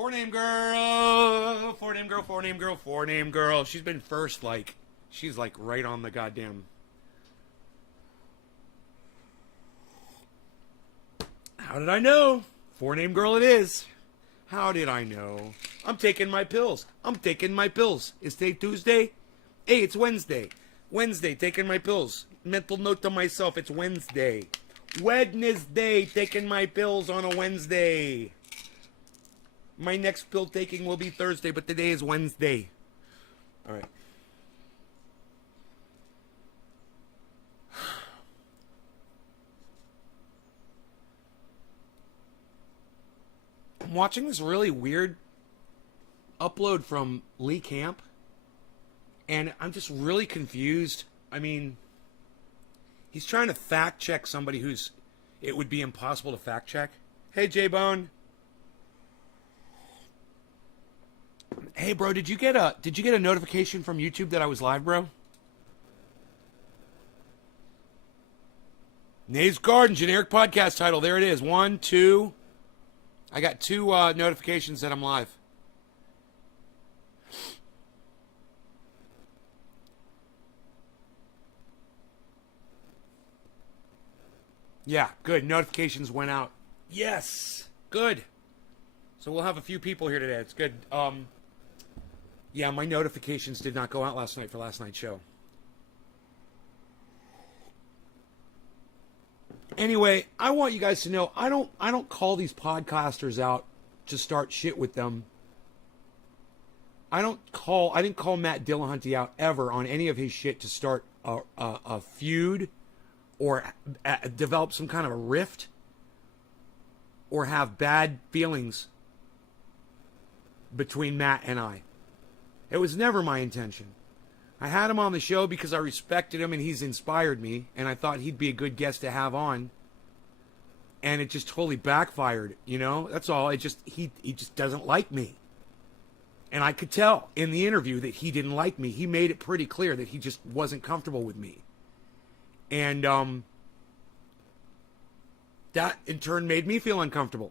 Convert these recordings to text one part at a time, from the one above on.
Four name girl. Four name girl. Four name girl. Four name girl. She's been first, like, she's like right on the goddamn. How did I know? Four name girl it is. How did I know? I'm taking my pills. I'm taking my pills. Is today Tuesday? Hey, it's Wednesday. Wednesday, taking my pills. Mental note to myself, it's Wednesday. Wednesday, taking my pills on a Wednesday. My next pill taking will be Thursday, but today is Wednesday. All right. I'm watching this really weird upload from Lee Camp, and I'm just really confused. I mean, he's trying to fact check somebody who's it would be impossible to fact check. Hey, J-Bone. Hey, bro, did you get a notification from YouTube that I was live, bro? Nays Garden, generic podcast title. There it is. 1, 2. I got 2 notifications that I'm live. Yeah, good. Notifications went out. Yes, good. So we'll have a few people here today. It's good. Yeah, my notifications did not go out last night for last night's show. Anyway, I want you guys to know I don't call these podcasters out to start shit with them. I didn't call Matt Dillahunty out ever on any of his shit to start a feud or develop some kind of a rift or have bad feelings between Matt and I. It was never my intention. I had him on the show because I respected him and he's inspired me, and I thought he'd be a good guest to have on. And it just totally backfired, you know? That's all. He just doesn't like me. And I could tell in the interview that he didn't like me. He made it pretty clear that he just wasn't comfortable with me. And that in turn made me feel uncomfortable.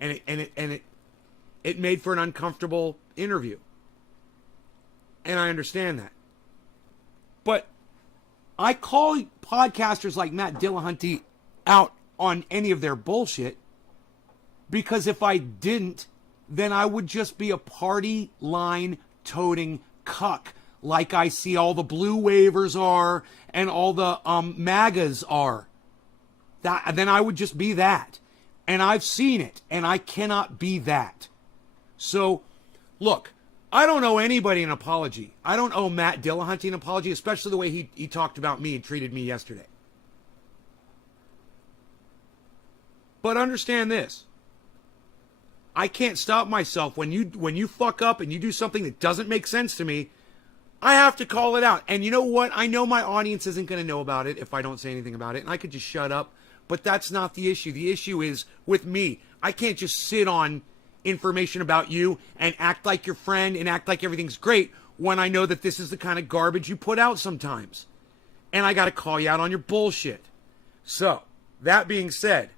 And it made for an uncomfortable interview. And I understand that. But I call podcasters like Matt Dillahunty out on any of their bullshit because if I didn't, then I would just be a party line toting cuck like I see all the blue waivers are and all the MAGAs are. Then I would just be that. And I've seen it, and I cannot be that. So, look, I don't owe anybody an apology. I don't owe Matt Dillahunty an apology, especially the way he talked about me and treated me yesterday. But understand this. I can't stop myself when you fuck up and you do something that doesn't make sense to me. I have to call it out. And you know what? I know my audience isn't going to know about it if I don't say anything about it. And I could just shut up. But that's not the issue. The issue is with me. I can't just sit on information about you and act like your friend and act like everything's great when I know that this is the kind of garbage you put out sometimes. And I got to call you out on your bullshit. So, that being said,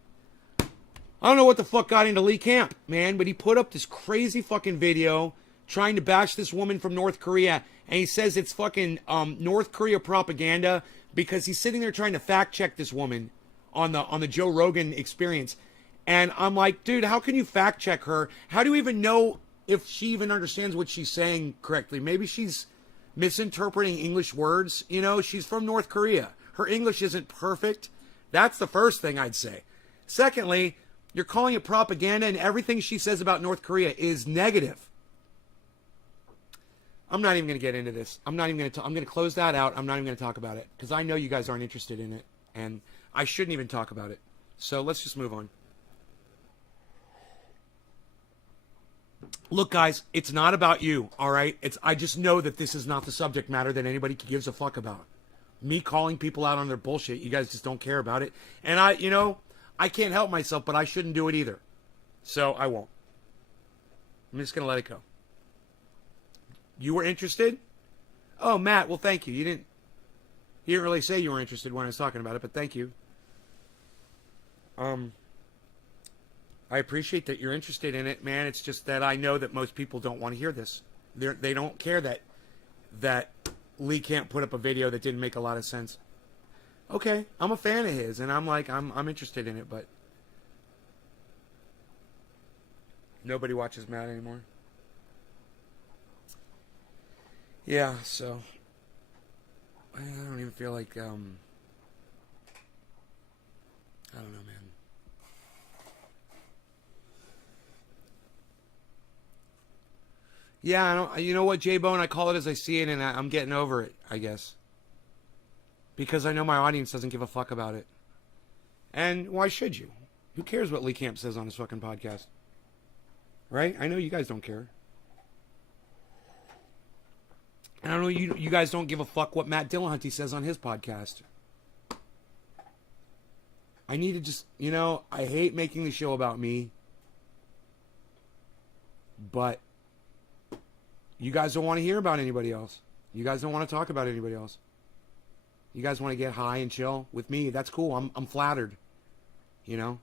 I don't know what the fuck got into Lee Camp, man, but he put up this crazy fucking video trying to bash this woman from North Korea, and he says it's fucking North Korea propaganda because he's sitting there trying to fact check this woman on the Joe Rogan Experience. And I'm like, dude, how can you fact check her? How do you even know if she even understands what she's saying correctly? Maybe she's misinterpreting English words. You know, she's from North Korea. Her English isn't perfect. That's the first thing I'd say. Secondly, you're calling it propaganda, and everything she says about North Korea is negative. I'm not even going to get into this. I'm going to close that out. I'm not even going to talk about it because I know you guys aren't interested in it, and I shouldn't even talk about it. So let's just move on. Look, guys, it's not about you, all right? I just know that this is not the subject matter that anybody gives a fuck about. Me calling people out on their bullshit, you guys just don't care about it. And I can't help myself, but I shouldn't do it either. So I won't. I'm just going to let it go. You were interested? Oh, Matt, well, thank you. You didn't really say you were interested when I was talking about it, but thank you. I appreciate that you're interested in it, man. It's just that I know that most people don't want to hear this. They don't care that Lee Camp put up a video that didn't make a lot of sense. Okay, I'm a fan of his, and I'm interested in it, but nobody watches Matt anymore. Yeah, so I don't even feel like I don't know, man. Yeah, I don't. You know what, J-Bone? I call it as I see it, and I'm getting over it, I guess. Because I know my audience doesn't give a fuck about it. And why should you? Who cares what Lee Camp says on his fucking podcast? Right? I know you guys don't care. And I know you guys don't give a fuck what Matt Dillahunty says on his podcast. I need to just, I hate making the show about me. But you guys don't want to hear about anybody else. You guys don't want to talk about anybody else. You guys want to get high and chill with me. That's cool. I'm flattered. The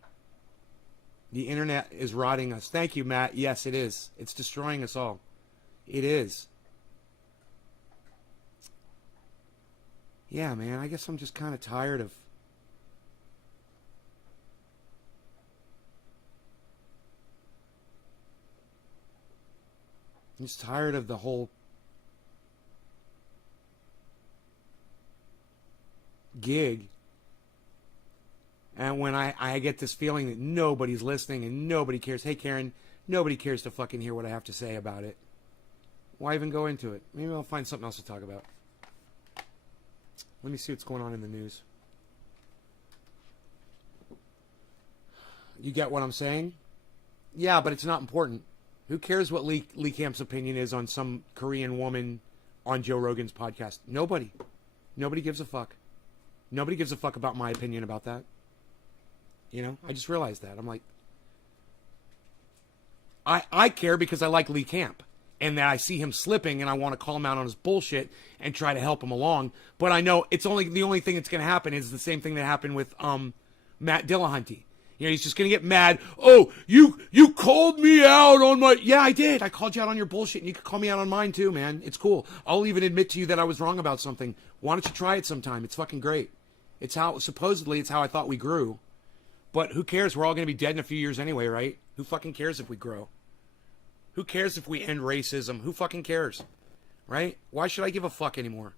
internet is rotting us. Thank you, Matt. Yes, it is. It's destroying us all. It is. Yeah, man. I guess I'm just kind of tired of I'm just tired of the whole gig. And when I get this feeling that nobody's listening and nobody cares. Hey, Karen, nobody cares to fucking hear what I have to say about it. Why even go into it? Maybe I'll find something else to talk about. Let me see what's going on in the news. You get what I'm saying? Yeah, but it's not important. Who cares what Lee Camp's opinion is on some Korean woman on Joe Rogan's podcast? Nobody. Nobody gives a fuck. Nobody gives a fuck about my opinion about that. I just realized that. I'm like, I care because I like Lee Camp. And that I see him slipping and I want to call him out on his bullshit and try to help him along. But I know the only thing that's going to happen is the same thing that happened with Matt Dillahunty. He's just going to get mad. Oh, you called me out on my... Yeah, I did. I called you out on your bullshit, and you could call me out on mine too, man. It's cool. I'll even admit to you that I was wrong about something. Why don't you try it sometime? It's fucking great. Supposedly, it's how I thought we grew. But who cares? We're all going to be dead in a few years anyway, right? Who fucking cares if we grow? Who cares if we end racism? Who fucking cares? Right? Why should I give a fuck anymore?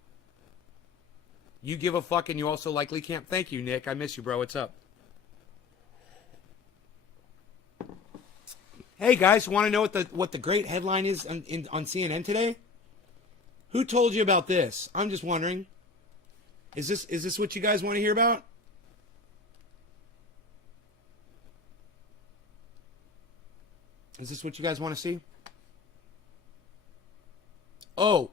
You give a fuck and you also like Lee Camp. Thank you, Nick. I miss you, bro. What's up? Hey guys, want to know what the great headline is on CNN today? Who told you about this? I'm just wondering. Is this what you guys want to hear about? Is this what you guys want to see? Oh,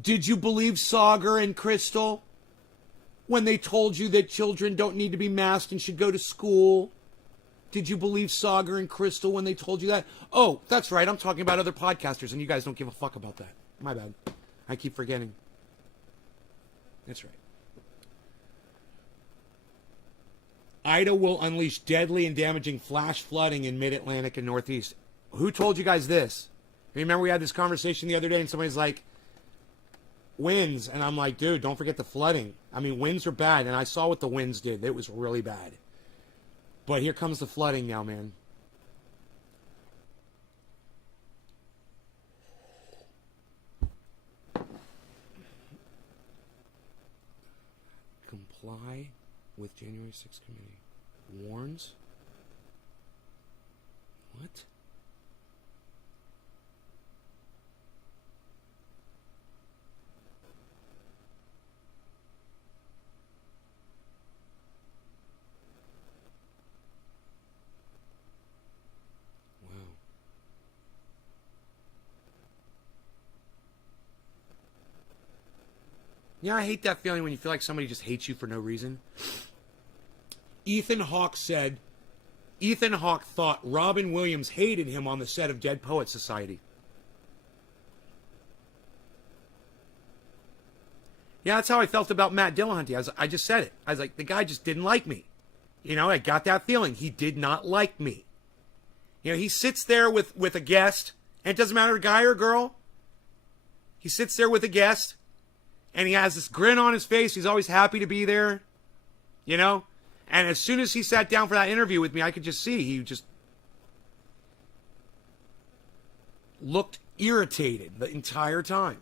did you believe Sagar and Crystal when they told you that children don't need to be masked and should go to school? Did you believe Sagar and Crystal when they told you that? Oh, that's right. I'm talking about other podcasters, and you guys don't give a fuck about that. My bad. I keep forgetting. That's right. Ida will unleash deadly and damaging flash flooding in mid-Atlantic and Northeast. Who told you guys this? Remember we had this conversation the other day, and somebody's like, winds. And I'm like, dude, don't forget the flooding. I mean, winds are bad, and I saw what the winds did. It was really bad. But here comes the flooding now, man. Comply with January 6th committee. Warns? What? Yeah, I hate that feeling when you feel like somebody just hates you for no reason. Ethan Hawke thought Robin Williams hated him on the set of Dead Poets Society. Yeah, that's how I felt about Matt Dillahunty. I just said it. I was like, the guy just didn't like me. I got that feeling. He did not like me. You know, he sits there with a guest, and it doesn't matter a guy or a girl. He sits there with a guest, and he has this grin on his face. He's always happy to be there, you know? And as soon as he sat down for that interview with me, I could just see he just looked irritated the entire time.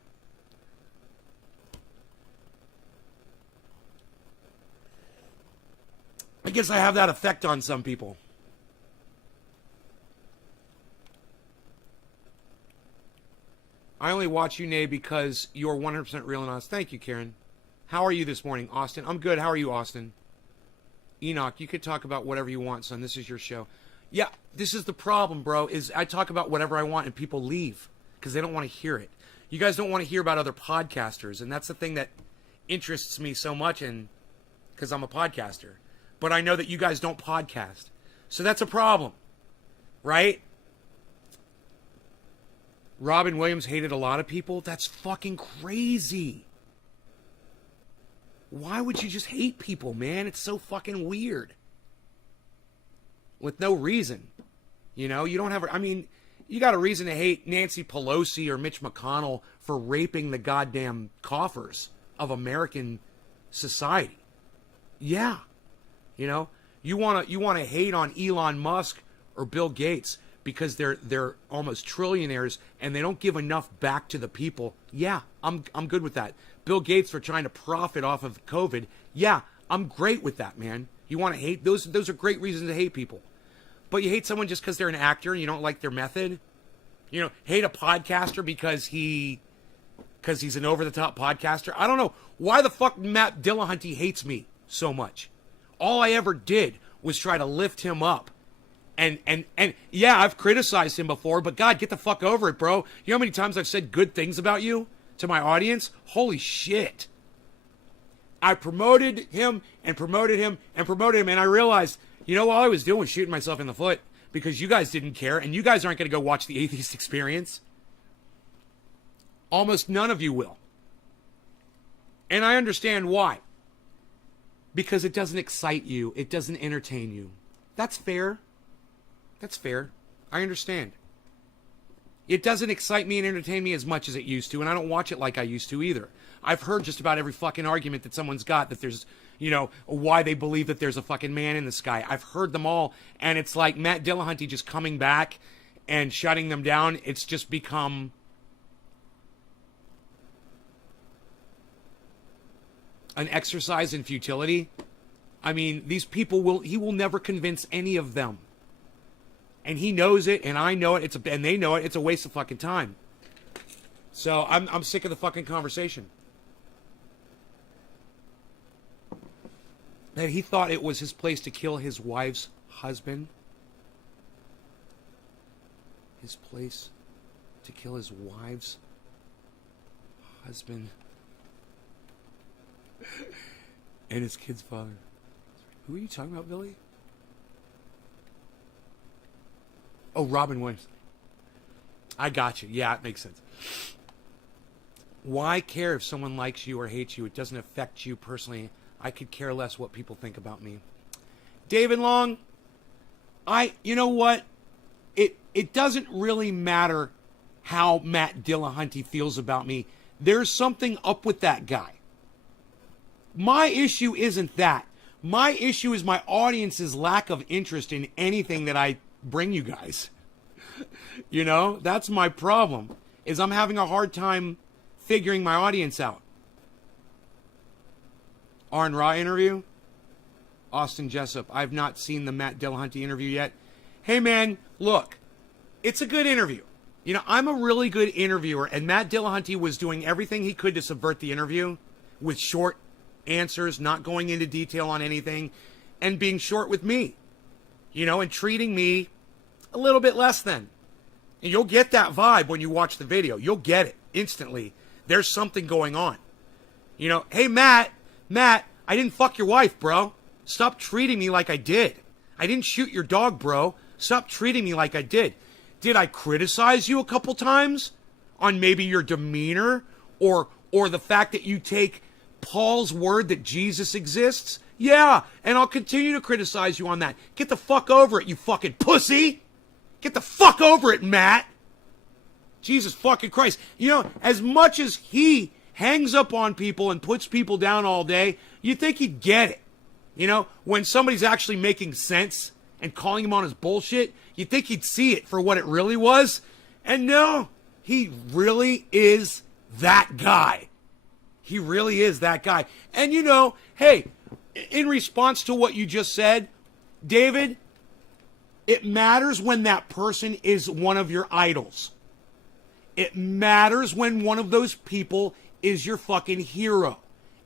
I guess I have that effect on some people. I only watch you, Nay, because you're 100% real and honest. Thank you, Karen. How are you this morning, Austin? I'm good. How are you, Austin? Enoch, you could talk about whatever you want, son. This is your show. Yeah, this is the problem, bro, is I talk about whatever I want and people leave because they don't want to hear it. You guys don't want to hear about other podcasters, and that's the thing that interests me so much because I'm a podcaster. But I know that you guys don't podcast. So that's a problem, right? Robin Williams hated a lot of people? That's fucking crazy. Why would you just hate people, man? It's so fucking weird. With no reason. You know, you don't have... I mean, you got a reason to hate Nancy Pelosi or Mitch McConnell for raping the goddamn coffers of American society. Yeah. You know, you want to hate on Elon Musk or Bill Gates because they're almost trillionaires and they don't give enough back to the people. Yeah, I'm good with that. Bill Gates for trying to profit off of COVID. Yeah, I'm great with that, man. You want to hate those are great reasons to hate people. But you hate someone just because they're an actor and you don't like their method. You know, hate a podcaster because he's an over-the-top podcaster. I don't know. Why the fuck Matt Dillahunty hates me so much? All I ever did was try to lift him up. And yeah, I've criticized him before, but God, get the fuck over it, bro. You know how many times I've said good things about you to my audience? Holy shit. I promoted him and promoted him and promoted him, and I realized, you know, all I was doing was shooting myself in the foot because you guys didn't care, and you guys aren't going to go watch The Atheist Experience. Almost none of you will. And I understand why. Because it doesn't excite you. It doesn't entertain you. That's fair. That's fair. I understand. It doesn't excite me and entertain me as much as it used to, and I don't watch it like I used to either. I've heard just about every fucking argument that someone's got that there's, you know, why they believe that there's a fucking man in the sky. I've heard them all, and it's like Matt Dillahunty just coming back and shutting them down. It's just become an exercise in futility. I mean, these people he will never convince any of them. And he knows it, and I know it, and they know it. It's a waste of fucking time. So I'm sick of the fucking conversation. That he thought it was his place to kill his wife's husband. His place to kill his wife's husband. And his kid's father. Who are you talking about, Billy? Oh, Robin Williams. I got you. Yeah, it makes sense. Why care if someone likes you or hates you? It doesn't affect you personally. I could care less what people think about me. David Long, you know what? It doesn't really matter how Matt Dillahunty feels about me. There's something up with that guy. My issue isn't that. My issue is my audience's lack of interest in anything that I bring you guys. You know, that's my problem, is I'm having a hard time figuring my audience out. Arn Ra interview? Austin Jessup. I've not seen the Matt Dillahunty interview yet. Hey man, look, it's a good interview. You know, I'm a really good interviewer, and Matt Dillahunty was doing everything he could to subvert the interview with short answers, not going into detail on anything, and being short with me. You know, and treating me a little bit less than. And you'll get that vibe when you watch the video. You'll get it instantly. There's something going on. You know, hey, Matt, I didn't fuck your wife, bro. Stop treating me like I did. I didn't shoot your dog, bro. Stop treating me like I did. Did I criticize you a couple times on maybe your demeanor or the fact that you take Paul's word that Jesus exists? Yeah, and I'll continue to criticize you on that. Get the fuck over it, you fucking pussy. Get the fuck over it, Matt. Jesus fucking Christ. You know, as much as he hangs up on people and puts people down all day, you'd think he'd get it. You know, when somebody's actually making sense and calling him on his bullshit, you'd think he'd see it for what it really was. And no, he really is that guy. He really is that guy. And you know, hey, in response to what you just said, David, it matters when that person is one of your idols. It matters when one of those people is your fucking hero.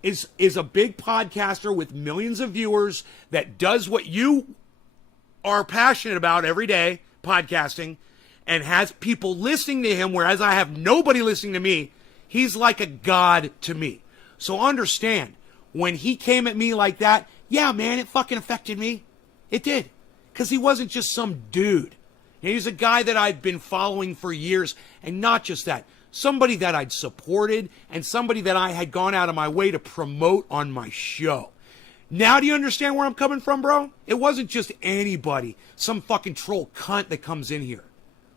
Is a big podcaster with millions of viewers that does what you are passionate about every day, podcasting, and has people listening to him, whereas I have nobody listening to me. He's like a god to me. So understand, when he came at me like that, yeah, man, it fucking affected me. It did. Because he wasn't just some dude. He's a guy that I've been following for years. And not just that. Somebody that I'd supported and somebody that I had gone out of my way to promote on my show. Now do you understand where I'm coming from, bro? It wasn't just anybody. Some fucking troll cunt that comes in here.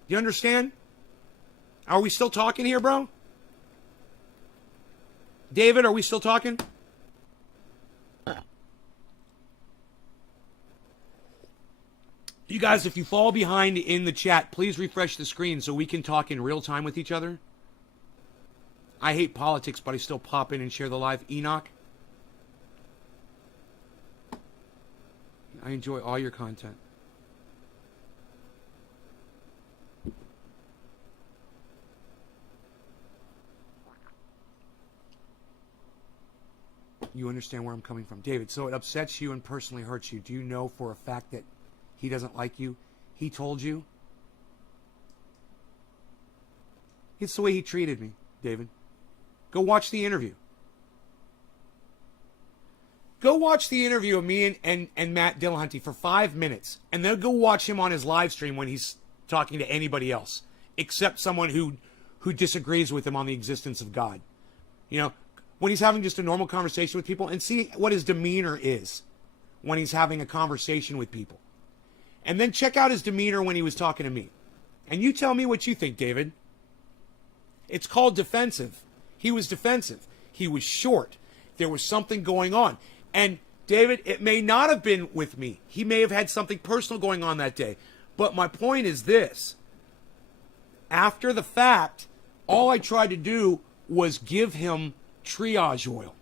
You understand? Are we still talking here, bro? David, are we still talking? You guys, if you fall behind in the chat, please refresh the screen so we can talk in real time with each other. I hate politics, but I still pop in and share the live. Enoch, I enjoy all your content. You understand where I'm coming from. David, so it upsets you and personally hurts you. Do you know for a fact that he doesn't like you? He told you? It's the way he treated me, David. Go watch the interview. Go watch the interview of me and Matt Dillahunty for 5 minutes. And then go watch him on his live stream when he's talking to anybody else. Except someone who disagrees with him on the existence of God. You know, when he's having just a normal conversation with people, and see what his demeanor is when he's having a conversation with people. And then check out his demeanor when he was talking to me. And you tell me what you think, David. It's called defensive. He was defensive. He was short. There was something going on. And David, it may not have been with me. He may have had something personal going on that day. But my point is this. After the fact, all I tried to do was give him triage oil.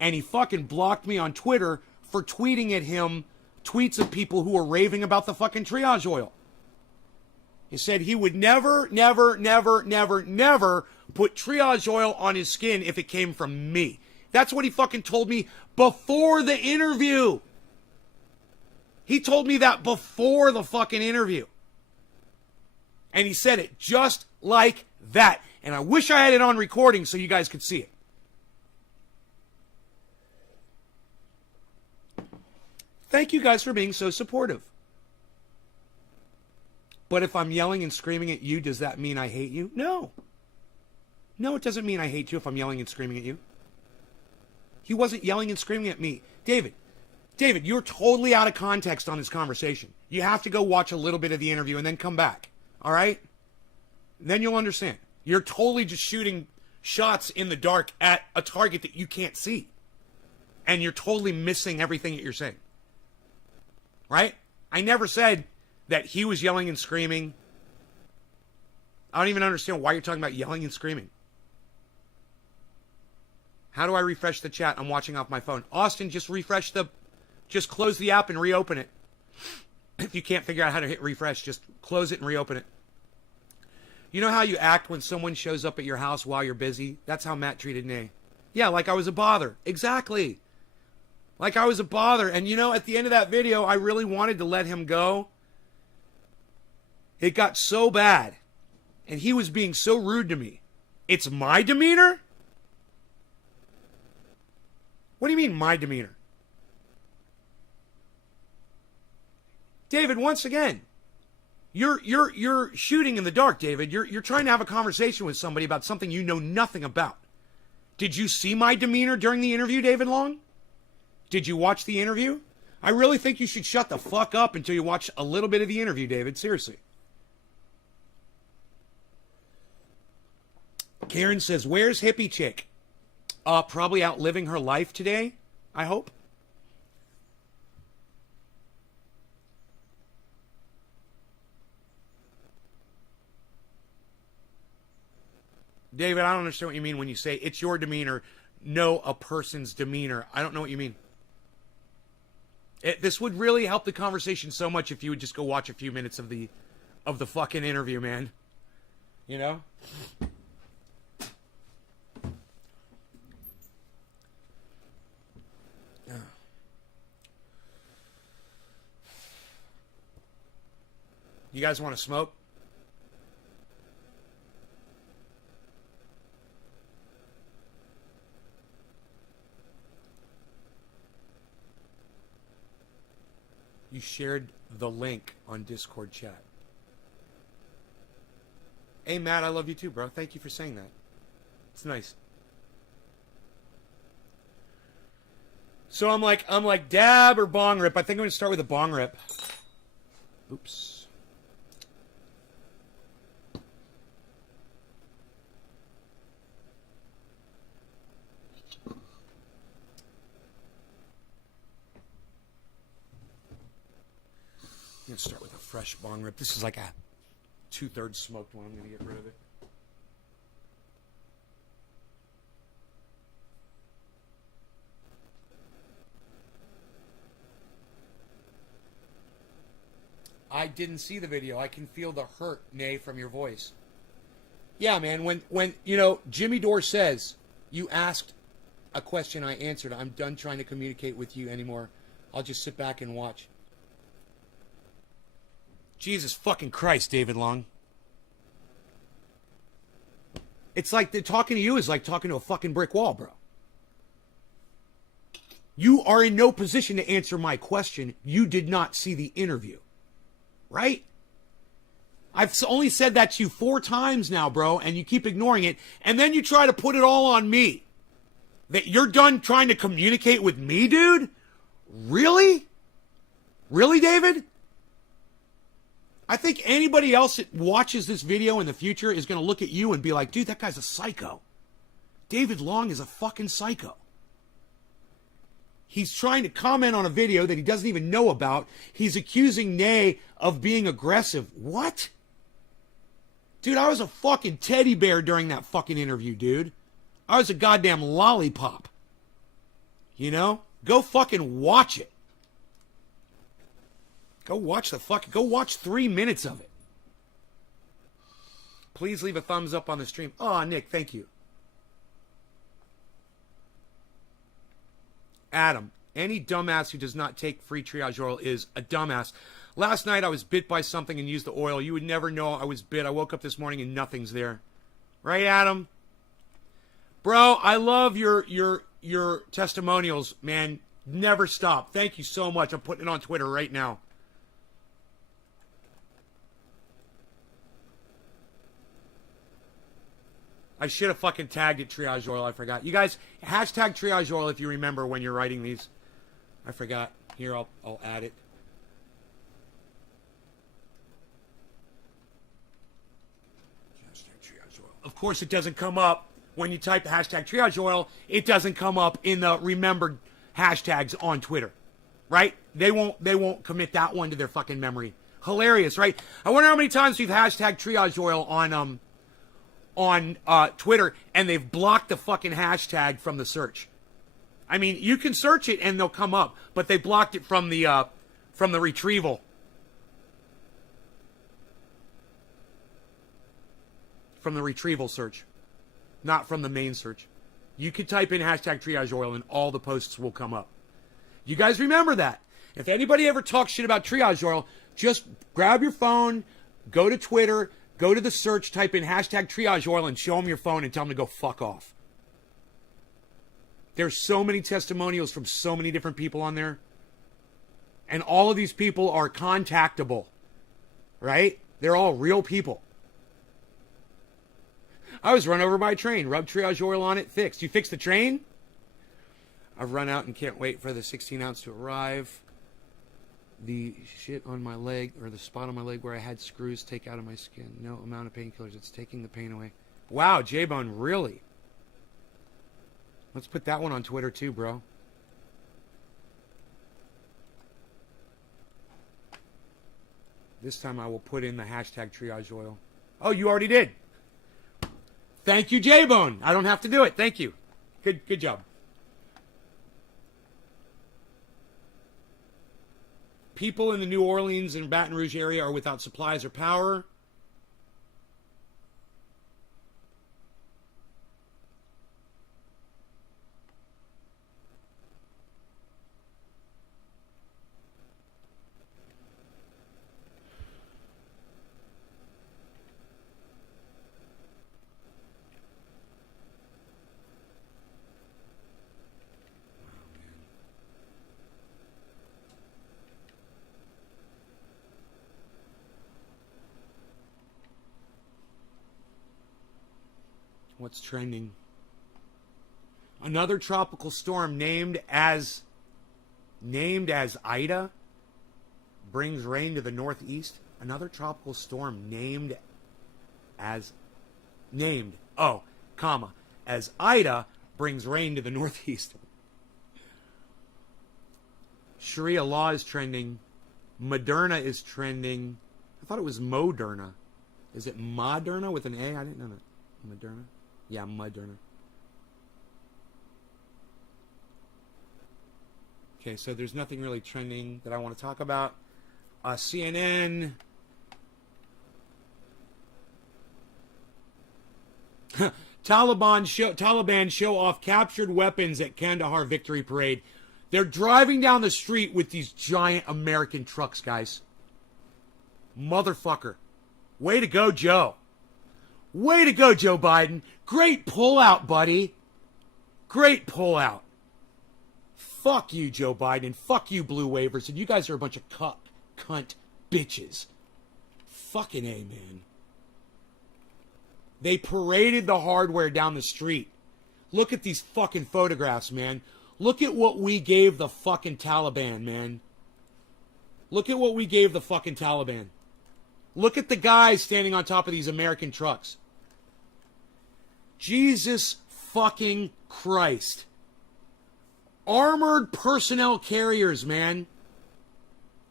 And he fucking blocked me on Twitter for tweeting at him tweets of people who were raving about the fucking triage oil. He said he would never, never, never, never, never put triage oil on his skin if it came from me. That's what he fucking told me before the interview. He told me that before the fucking interview. And he said it just like that. And I wish I had it on recording so you guys could see it. Thank you guys for being so supportive. But if I'm yelling and screaming at you, does that mean I hate you? No. No, it doesn't mean I hate you if I'm yelling and screaming at you. He wasn't yelling and screaming at me. David, you're totally out of context on this conversation. You have to go watch a little bit of the interview and then come back. All right? Then you'll understand. You're totally just shooting shots in the dark at a target that you can't see. And you're totally missing everything that you're saying. Right? I never said that he was yelling and screaming. I don't even understand why you're talking about yelling and screaming. How do I refresh the chat? I'm watching off my phone. Austin, just close the app and reopen it. If you can't figure out how to hit refresh, just close it and reopen it. You know how you act when someone shows up at your house while you're busy? That's how Matt treated me. Yeah, like I was a bother. Exactly. Like I was a bother. And you know, at the end of that video, I really wanted to let him go. It got so bad. And he was being so rude to me. It's my demeanor? What do you mean, my demeanor? David, once again, you're shooting in the dark, David. You're trying to have a conversation with somebody about something you know nothing about. Did you see my demeanor during the interview, David Long? Did you watch the interview? I really think you should shut the fuck up until you watch a little bit of the interview, David. Seriously. Karen says, where's Hippie Chick? Probably out living her life today, I hope. David, I don't understand what you mean when you say it's your demeanor, know a person's demeanor. I don't know what you mean. This would really help the conversation so much if you would just go watch a few minutes of the fucking interview, man. You know? You guys want to smoke? You shared the link on Discord chat. Hey, Matt, I love you too, bro. Thank you for saying that. It's nice. So I'm like dab or bong rip. I think I'm going to start with a bong rip. Oops. I'm going to start with a fresh bong rip. This is like a 2/3 smoked one. I'm going to get rid of it. I didn't see the video. I can feel the hurt, Nay, from your voice. Yeah, man, when you know, Jimmy Dore says, you asked a question, I answered. I'm done trying to communicate with you anymore. I'll just sit back and watch. Jesus fucking Christ, David Long. It's like talking to you is like talking to a fucking brick wall, bro. You are in no position to answer my question. You did not see the interview. Right? I've only said that to you 4 times now, bro, and you keep ignoring it. And then you try to put it all on me. That you're done trying to communicate with me, dude? Really? Really, David? I think anybody else that watches this video in the future is going to look at you and be like, dude, that guy's a psycho. David Long is a fucking psycho. He's trying to comment on a video that he doesn't even know about. He's accusing Nay of being aggressive. What? Dude, I was a fucking teddy bear during that fucking interview, dude. I was a goddamn lollipop. You know? Go fucking watch it. Go watch 3 minutes of it. Please leave a thumbs up on the stream. Oh, Nick, thank you. Adam, any dumbass who does not take free triage oil is a dumbass. Last night I was bit by something and used the oil. You would never know I was bit. I woke up this morning and nothing's there. Right, Adam? Bro, I love your testimonials, man. Never stop. Thank you so much. I'm putting it on Twitter right now. I should have fucking tagged it triage oil. I forgot. You guys, hashtag triage oil if you remember when you're writing these. I forgot. Here, I'll add it. Hashtag triage oil. Of course, it doesn't come up when you type the hashtag triage oil. It doesn't come up in the remembered hashtags on Twitter, right? They won't commit that one to their fucking memory. Hilarious, right? I wonder how many times we've hashtag triage oil on Twitter, and they've blocked the fucking hashtag from the search. I mean, you can search it and they'll come up, but they blocked it from the retrieval. From the retrieval search, not from the main search. You could type in hashtag triage oil and all the posts will come up. You guys remember that. If anybody ever talks shit about triage oil, just grab your phone, go to Twitter, go to the search, type in hashtag triage oil and show them your phone and tell them to go fuck off. There's so many testimonials from so many different people on there. And all of these people are contactable. Right? They're all real people. I was run over by a train. Rubbed triage oil on it. Fixed. You fixed the train? I've run out and can't wait for the 16 ounce to arrive. The shit on my leg, or the spot on my leg where I had screws take out of my skin. No amount of painkillers. It's taking the pain away. Wow, J-Bone, really? Let's put that one on Twitter too, bro. This time I will put in the hashtag triage oil. Oh, you already did. Thank you, J-Bone. I don't have to do it. Thank you. Good job. People in the New Orleans and Baton Rouge area are without supplies or power. What's trending? Another tropical storm named as Ida brings rain to the northeast. Another tropical storm as Ida brings rain to the northeast. Sharia law is trending. Moderna is trending. I thought it was Moderna. Is it Moderna with an A? I didn't know that. Moderna? Yeah, Moderna. Okay, so there's nothing really trending that I want to talk about. CNN. Taliban show off captured weapons at Kandahar victory parade. They're driving down the street with these giant American trucks, guys. Motherfucker. Way to go, Joe. Way to go, Joe Biden. Great pullout, buddy. Great pullout. Fuck you, Joe Biden. Fuck you, blue waivers. And you guys are a bunch of cunt bitches. Fucking A, man. They paraded the hardware down the street. Look at these fucking photographs, man. Look at what we gave the fucking Taliban, man. Look at what we gave the fucking Taliban. Look at the guys standing on top of these American trucks. Jesus fucking Christ. Armored personnel carriers, man.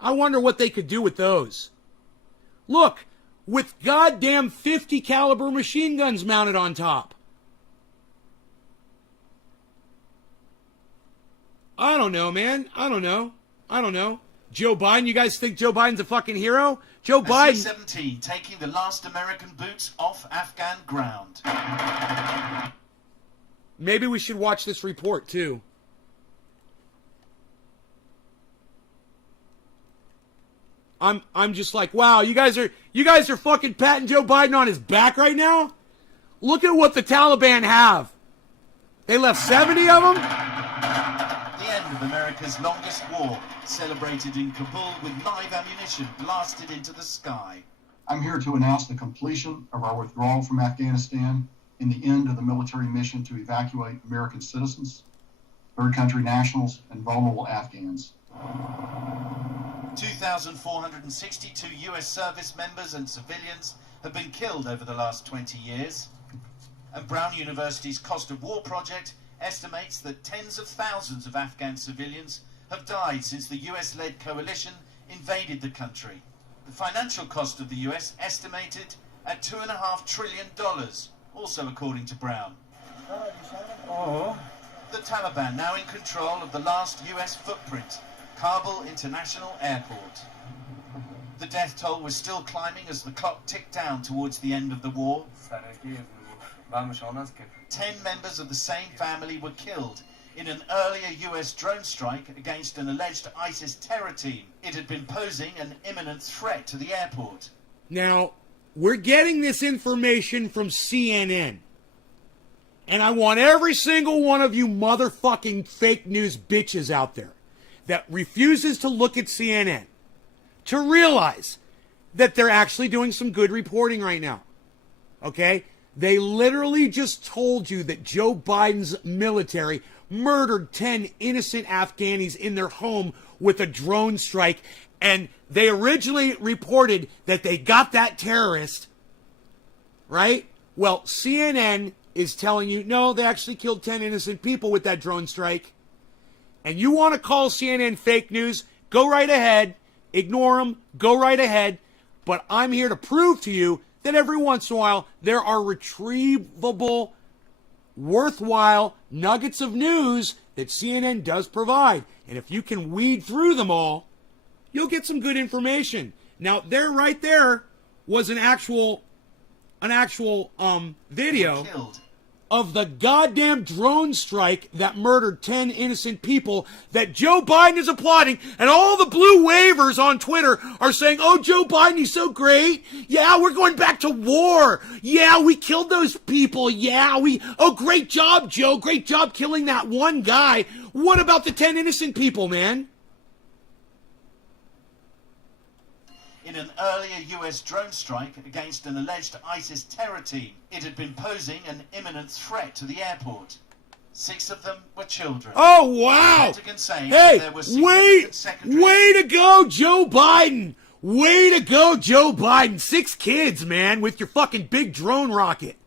I wonder what they could do with those. Look, with goddamn 50 caliber machine guns mounted on top. I don't know, man. I don't know. Joe Biden, you guys think Joe Biden's a fucking hero? Joe Biden. C-17 taking the last American boots off Afghan ground. Maybe we should watch this report too. I'm just like, wow, you guys are fucking patting Joe Biden on his back right now? Look at what the Taliban have. They left 70 of them? The end of America's longest war, celebrated in Kabul with live ammunition blasted into the sky. I'm here to announce the completion of our withdrawal from Afghanistan and the end of the military mission to evacuate American citizens, third country nationals, and vulnerable Afghans. 2,462 U.S. service members and civilians have been killed over the last 20 years. And Brown University's Cost of War project estimates that tens of thousands of Afghan civilians have died since the US-led coalition invaded the country. The financial cost of the US estimated at $2.5 trillion, also according to Brown. The Taliban now in control of the last US footprint, Kabul International Airport. The death toll was still climbing as the clock ticked down towards the end of the war. 10 members of the same family were killed in an earlier US drone strike against an alleged ISIS terror team. It had been posing an imminent threat to the airport. Now, we're getting this information from CNN. And I want every single one of you motherfucking fake news bitches out there that refuses to look at CNN to realize that they're actually doing some good reporting right now. Okay? They literally just told you that Joe Biden's military murdered 10 innocent Afghanis in their home with a drone strike. And they originally reported that they got that terrorist, right? Well, CNN is telling you, no, they actually killed 10 innocent people with that drone strike. And you want to call CNN fake news, go right ahead. Ignore them, go right ahead. But I'm here to prove to you that every once in a while, there are retrievable, worthwhile nuggets of news that CNN does provide. And if you can weed through them all, you'll get some good information. Now, there, right there, was an actual video Killed. of the goddamn drone strike that murdered 10 innocent people that Joe Biden is applauding, and all the blue wavers on Twitter are saying, oh, Joe Biden, he's so great. Yeah, we're going back to war. Yeah, we killed those people. Yeah, oh, great job, Joe. Great job killing that one guy. What about the 10 innocent people, man? In an earlier US drone strike against an alleged ISIS terror team, it had been posing an imminent threat to the airport. 6 of them were children. Oh, wow. Pentagon saying Hey, there were significant secondary... way to go, Joe Biden. Way to go, Joe Biden. 6 kids, man, with your fucking big drone rocket.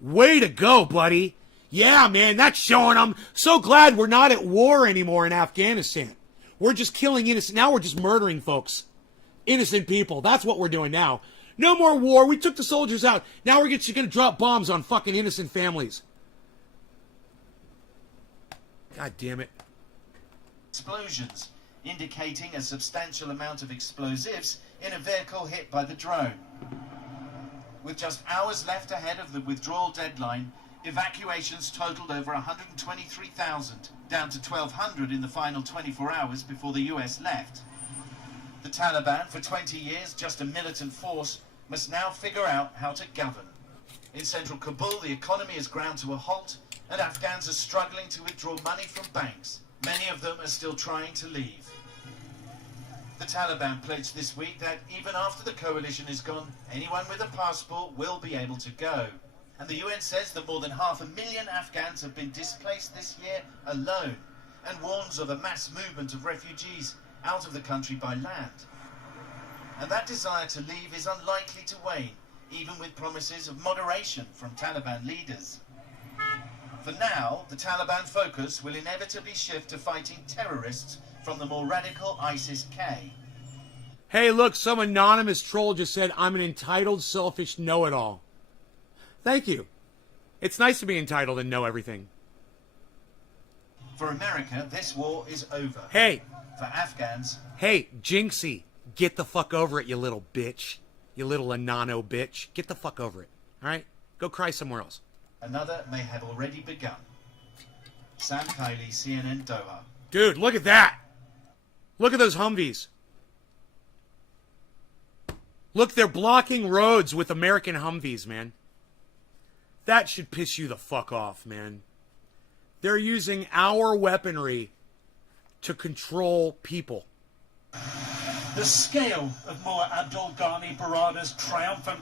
Way to go, buddy. Yeah, man, that's showing them. So glad we're not at war anymore in Afghanistan. We're just killing innocent. Now we're just murdering folks. Innocent people. That's what we're doing now. No more war. We took the soldiers out. Now we're just going to drop bombs on fucking innocent families. God damn it. Explosions, indicating a substantial amount of explosives in a vehicle hit by the drone. With just hours left ahead of the withdrawal deadline, evacuations totaled over 123,000, down to 1,200 in the final 24 hours before the US left. The Taliban, for 20 years just a militant force, must now figure out how to govern. In central Kabul, the economy has ground to a halt, and Afghans are struggling to withdraw money from banks. Many of them are still trying to leave. The Taliban pledged this week that even after the coalition is gone, anyone with a passport will be able to go. And the UN says that more than 500,000 Afghans have been displaced this year alone, and warns of a mass movement of refugees out of the country by land. And that desire to leave is unlikely to wane, even with promises of moderation from Taliban leaders. For now, the Taliban focus will inevitably shift to fighting terrorists from the more radical ISIS-K. Hey, look, some anonymous troll just said, I'm an entitled, selfish know-it-all. Thank you. It's nice to be entitled and know everything. For America, this war is over. Hey. For Afghans... Hey, Jinxie, get the fuck over it, you little bitch. You little anano bitch. Get the fuck over it, all right? Go cry somewhere else. Another may have already begun. Sam Kiley, CNN Doha. Dude, look at that. Look at those Humvees. Look, they're blocking roads with American Humvees, man. That should piss you the fuck off, man. They're using our weaponry to control people. The scale of Mullah Abdul Ghani Baradar's triumphant...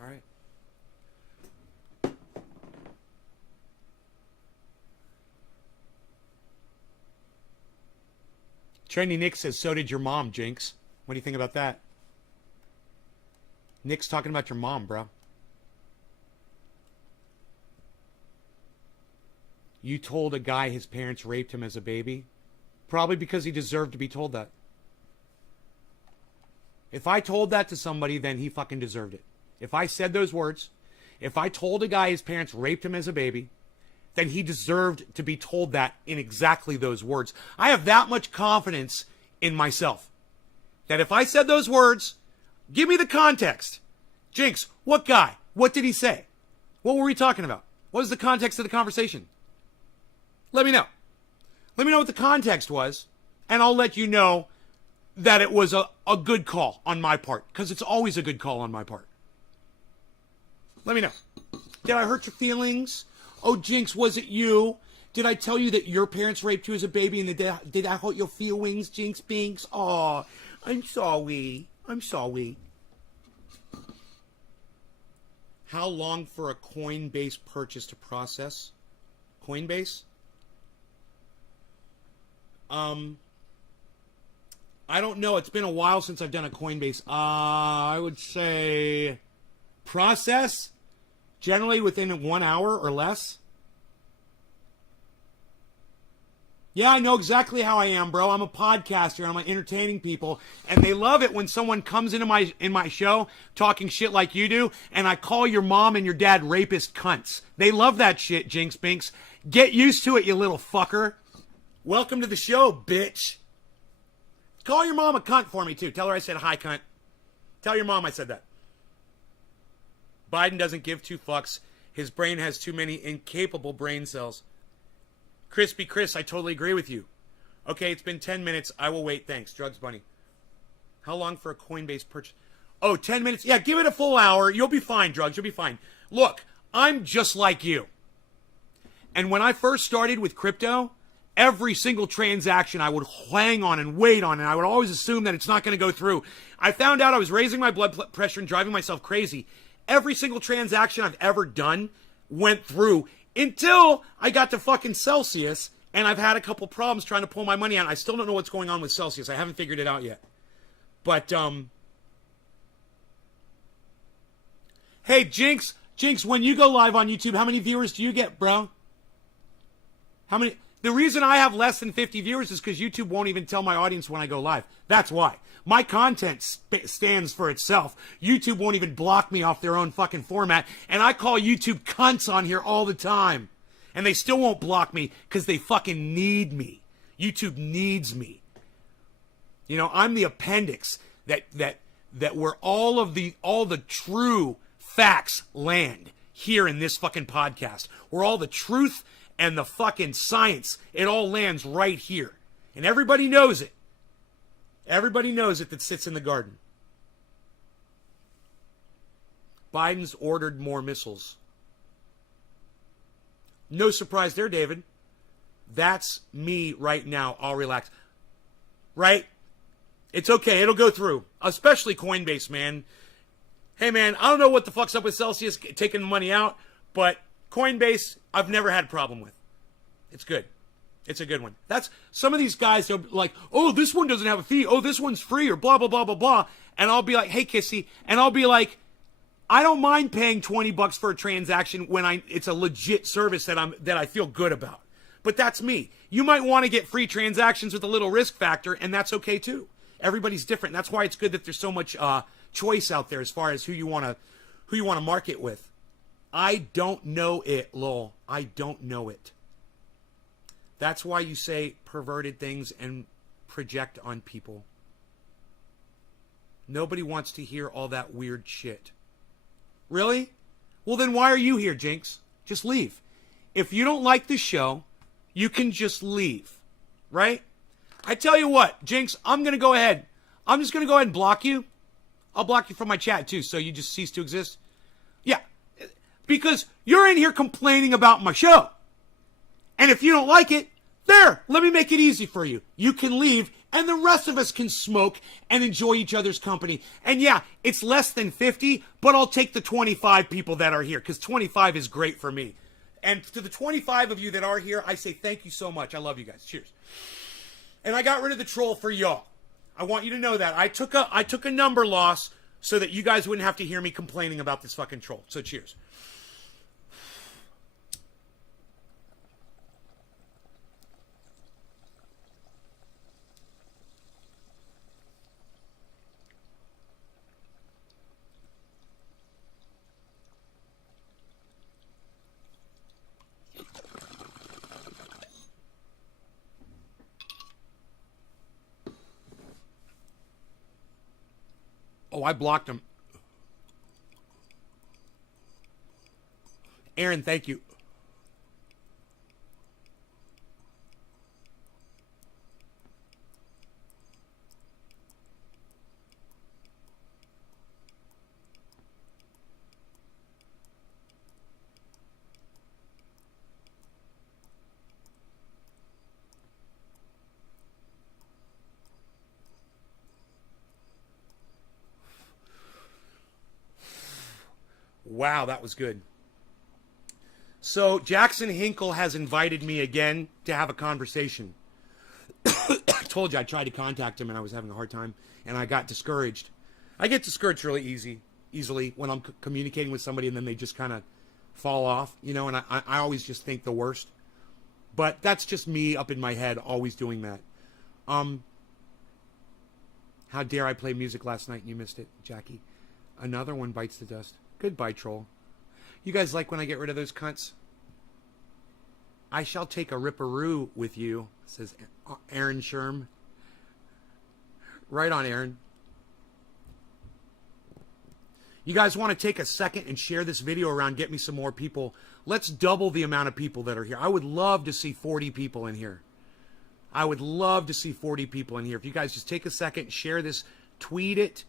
All right. Trendy Nick says, so did your mom, Jinx. What do you think about that? Nick's talking about your mom, bro. You told a guy his parents raped him as a baby? Probably because he deserved to be told that. If I told that to somebody, then he fucking deserved it. If I said those words, if I told a guy his parents raped him as a baby, then he deserved to be told that in exactly those words. I have that much confidence in myself that if I said those words, give me the context. Jinx, what guy? What did he say? What were we talking about? What was the context of the conversation? Let me know. Let me know what the context was, and I'll let you know that it was a good call on my part, because it's always a good call on my part. Let me know. Did I hurt your feelings? Oh, Jinx, was it you? Did I tell you that your parents raped you as a baby and did I hurt your feelings, Jinx Binks? Aw, I'm sorry. I'm sorry. How long for a Coinbase purchase to process? Coinbase? I don't know. It's been a while since I've done a Coinbase. I would say process generally within 1 hour or less. Yeah, I know exactly how I am, bro. I'm a podcaster and I'm entertaining people, and they love it when someone comes into my show talking shit like you do, and I call your mom and your dad rapist cunts. They love that shit, Jinx Binks. Get used to it, you little fucker. Welcome to the show, bitch. Call your mom a cunt for me, too. Tell her I said hi, cunt. Tell your mom I said that. Biden doesn't give two fucks. His brain has too many incapable brain cells. Crispy Chris, I totally agree with you. Okay, it's been 10 minutes. I will wait. Thanks. Drugs Bunny. How long for a Coinbase purchase? Oh, 10 minutes? Yeah, give it a full hour. You'll be fine, Drugs. You'll be fine. Look, I'm just like you. And when I first started with crypto, every single transaction I would hang on and wait on, and I would always assume that it's not going to go through. I found out I was raising my blood pressure and driving myself crazy. Every single transaction I've ever done went through until I got to fucking Celsius, and I've had a couple problems trying to pull my money out. I still don't know what's going on with Celsius. I haven't figured it out yet. But, hey, Jinx, when you go live on YouTube, how many viewers do you get, bro? How many? The reason I have less than 50 viewers is because YouTube won't even tell my audience when I go live. That's why. My content stands for itself. YouTube won't even block me off their own fucking format. And I call YouTube cunts on here all the time. And they still won't block me because they fucking need me. YouTube needs me. You know, I'm the appendix that where all the true facts land here in this fucking podcast. Where all the truth and the fucking science, it all lands right here. And everybody knows it. Everybody knows it that sits in the garden. Biden's ordered more missiles. No surprise there, David. That's me right now. I'll relax. Right? It's okay. It'll go through. Especially Coinbase, man. Hey, man, I don't know what the fuck's up with Celsius taking money out, but Coinbase, I've never had a problem with. It's good. It's a good one. That's some of these guys are like, oh, this one doesn't have a fee. Oh, this one's free or blah, blah, blah, blah, blah. And I'll be like, hey, Kissy. And I'll be like, I don't mind paying $20 for a transaction when it's a legit service that I feel good about. But that's me. You might want to get free transactions with a little risk factor, and that's okay too. Everybody's different. That's why it's good that there's so much choice out there as far as who you want to market with. I don't know it, lol. I don't know it. That's why you say perverted things and project on people. Nobody wants to hear all that weird shit. Really? Well, then why are you here, Jinx? Just leave. If you don't like the show, you can just leave. Right? I tell you what, Jinx, I'm going to go ahead. I'm just going to go ahead and block you. I'll block you from my chat, too, so you just cease to exist. Yeah. Because you're in here complaining about my show. And if you don't like it, there, let me make it easy for you. You can leave, and the rest of us can smoke and enjoy each other's company. And yeah, it's less than 50, but I'll take the 25 people that are here, because 25 is great for me. And to the 25 of you that are here, I say thank you so much. I love you guys. Cheers. And I got rid of the troll for y'all. I want you to know that. I took a number loss so that you guys wouldn't have to hear me complaining about this fucking troll. So cheers. Oh, I blocked him. Aaron, thank you. Wow, that was good. So Jackson Hinkle has invited me again to have a conversation. I told you I tried to contact him and I was having a hard time and I got discouraged. I get discouraged really easily when I'm communicating with somebody and then they just kind of fall off, you know, and I always just think the worst. But that's just me up in my head always doing that. How dare I play music last night and you missed it, Jackie? Another one bites the dust. Goodbye, troll. You guys like when I get rid of those cunts? I shall take a ripperoo with you, says Aaron Sherm. Right on, Aaron. You guys want to take a second and share this video around, get me some more people. Let's double the amount of people that are here. I would love to see 40 people in here. I would love to see 40 people in here. If you guys just take a second, share this, tweet it,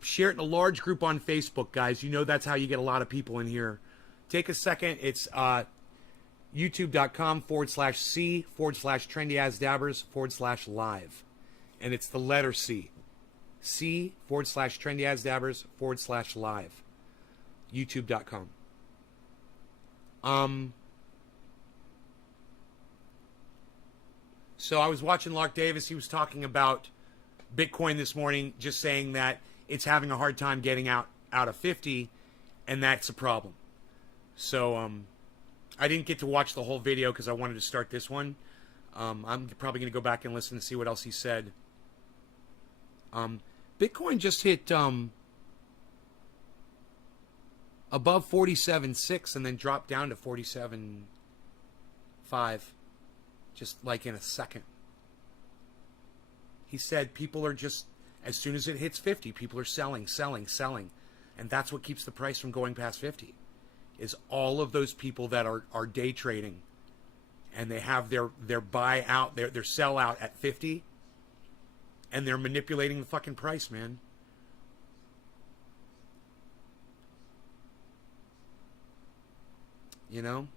share it in a large group on Facebook, guys. You know that's how you get a lot of people in here. Take a second. It's youtube.com/C/TrendyAsDabbers/live. And it's the letter C. C/TrendyAsDabbers/live. YouTube.com. So I was watching Lark Davis. He was talking about Bitcoin this morning, just saying that it's having a hard time getting out of 50, and that's a problem. So I didn't get to watch the whole video because I wanted to start this one. I'm probably going to go back and listen to see what else he said. Bitcoin just hit above 47.6 and then dropped down to 47.5 just like in a second. He said people are just, as soon as it hits 50, people are selling. And that's what keeps the price from going past 50, is all of those people that are day trading and they have their buy out, their sell out at 50, and they're manipulating the fucking price, man. You know?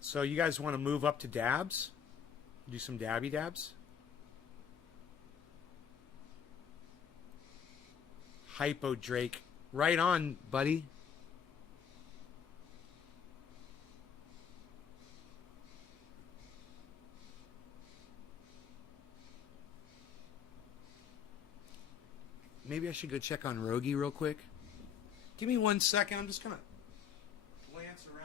So you guys want to move up to dabs? Do some dabby dabs? Hypo Drake. Right on, buddy. Maybe I should go check on Rogi real quick. Give me 1 second. I'm just going to glance around.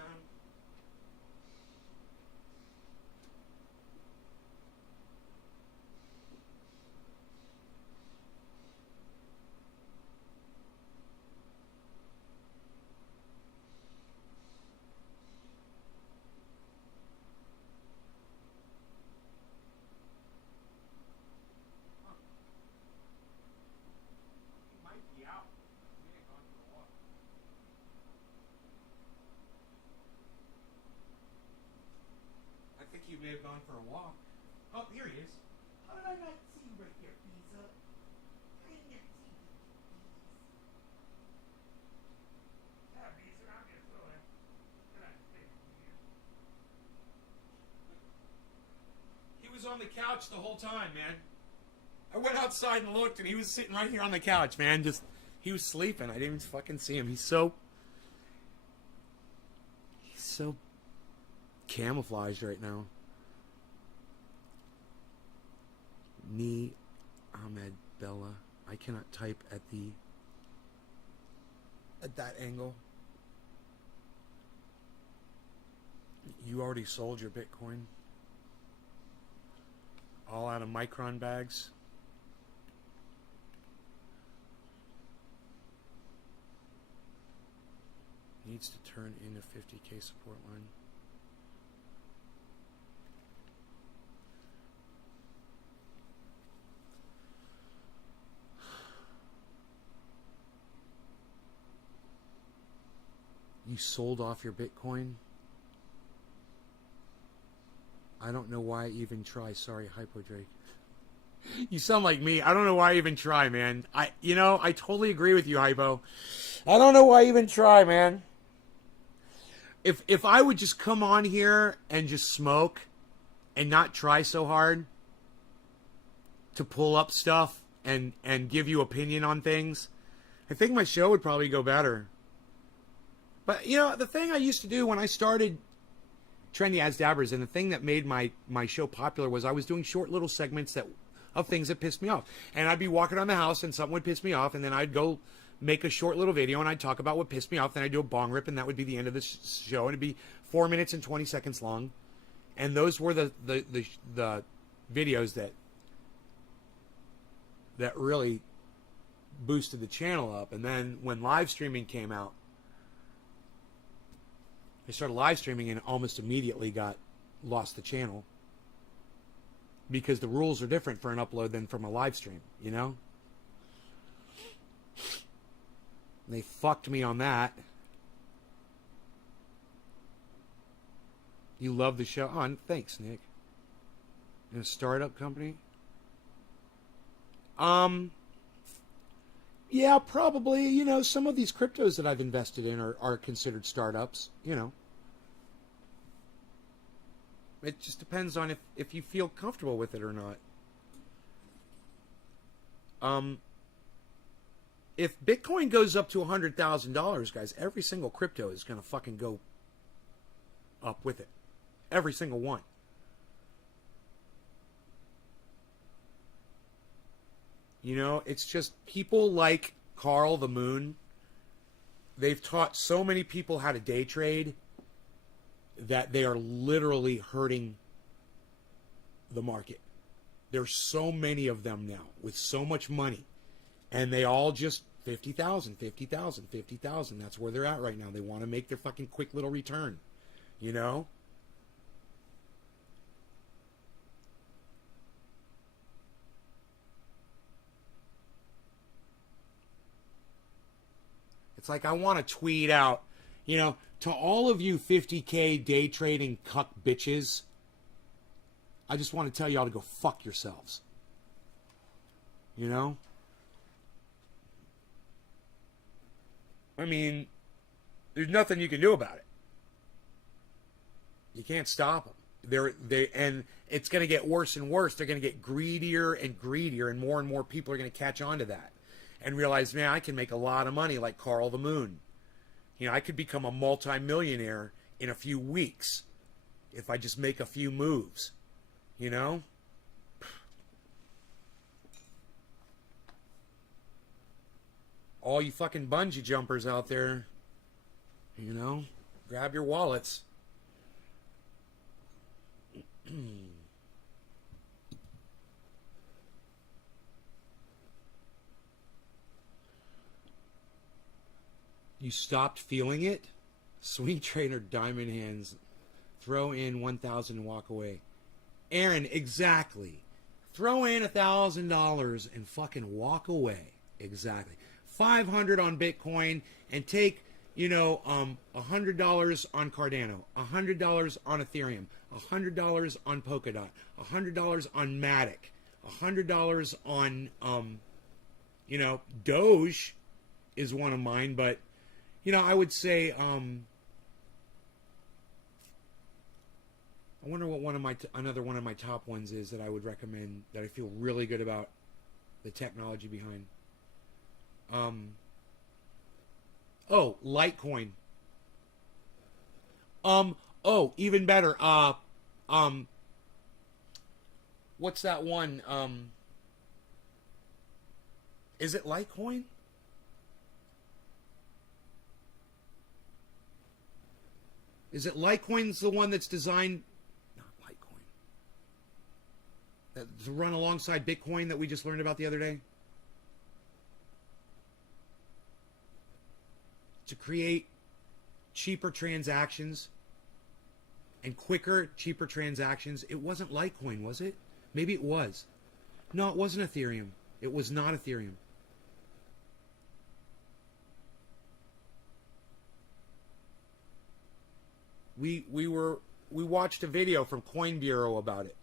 You may have gone for a walk. Oh, here he is. How did I not see you right there, Pizza? I didn't get to see you. Yeah, Pizza, I'm here, so can I stay here? He was on the couch the whole time, man. I went outside and looked, and he was sitting right here on the couch, man. Just, he was sleeping. I didn't even fucking see him. He's so camouflaged right now. Ni Ahmed Bella. I cannot type at that angle. You already sold your Bitcoin. All out of Micron bags. Needs to turn into 50K support line. You sold off your Bitcoin? I don't know why I even try. Sorry, Hypo Drake. You sound like me. I don't know why I even try, man. I totally agree with you, Hypo. I don't know why I even try, man. If I would just come on here and just smoke and not try so hard, to pull up stuff and give you opinion on things, I think my show would probably go better. But, you know, the thing I used to do when I started Trendy As Dabbers, and the thing that made my show popular, was I was doing short little segments of things that pissed me off. And I'd be walking around the house and something would piss me off, and then I'd go make a short little video and I'd talk about what pissed me off. Then I'd do a bong rip, and that would be the end of the show. And it'd be 4 minutes and 20 seconds long. And those were the videos that really boosted the channel up. And then when live streaming came out, I started live streaming and almost immediately lost the channel, because the rules are different for an upload than from a live stream, you know? They fucked me on that. You love the show? Oh, thanks, Nick. In a startup company? Yeah, probably. You know, some of these cryptos that I've invested in are considered startups, you know. It just depends on if you feel comfortable with it or not. If Bitcoin goes up to $100,000, guys, every single crypto is going to fucking go up with it. Every single one. You know, it's just people like Carl the Moon. They've taught so many people how to day trade that they are literally hurting the market. There's so many of them now with so much money, and they all just 50,000, 50,000, 50,000. That's where they're at right now. They want to make their fucking quick little return, you know? It's like I want to tweet out, you know, to all of you 50K day trading cuck bitches, I just want to tell y'all to go fuck yourselves. You know? I mean, there's nothing you can do about it. You can't stop them. And it's going to get worse and worse. They're going to get greedier and greedier, and more people are going to catch on to that and realize, man, I can make a lot of money like Carl the Moon. You know, I could become a multi-millionaire in a few weeks if I just make a few moves, you know? All you fucking bungee jumpers out there, you know, grab your wallets. You stopped feeling it? Swing trader, diamond hands. Throw in 1,000 and walk away. Aaron, exactly. Throw in $1,000 and fucking walk away. Exactly. 500 on Bitcoin and take, you know, $100 on Cardano, $100 on Ethereum, $100 on Polkadot, $100 on Matic, $100 on, you know, Doge is one of mine, but you know, I would say, I wonder what another one of my top ones is that I would recommend, that I feel really good about the technology behind. Oh, Litecoin. Oh, even better. What's that one? Is it Litecoin? Is it Litecoin's the one that's designed? Not Litecoin. To run alongside Bitcoin that we just learned about the other day? To create cheaper transactions and quicker, cheaper transactions. It wasn't Litecoin, was it? Maybe it was. No, it wasn't Ethereum. It was not Ethereum. We watched a video from Coin Bureau about it.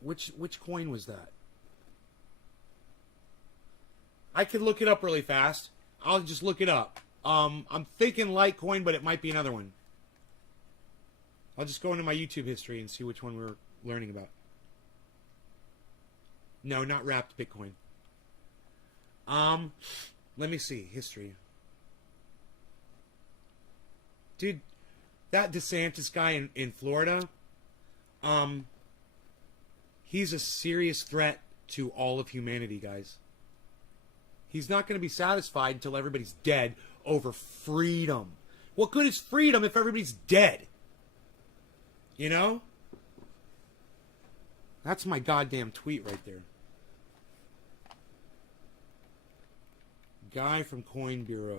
Which coin was that? I could look it up really fast. I'll just look it up. I'm thinking Litecoin, but it might be another one. I'll just go into my YouTube history and see which one we're learning about. No, not wrapped Bitcoin. Let me see. History. Dude, that DeSantis guy in Florida, he's a serious threat to all of humanity, guys. He's not going to be satisfied until everybody's dead over freedom. What good is freedom if everybody's dead? You know? That's my goddamn tweet right there. Guy from Coin Bureau.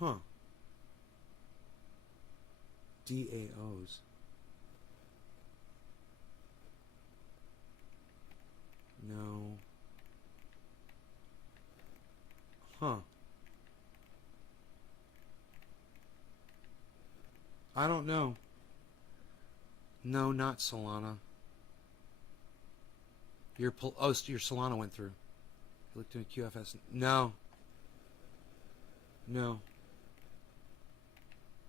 Huh. DAOs. No. Huh. I don't know. No, not Solana. Your Solana went through. You looked at QFS. No. No.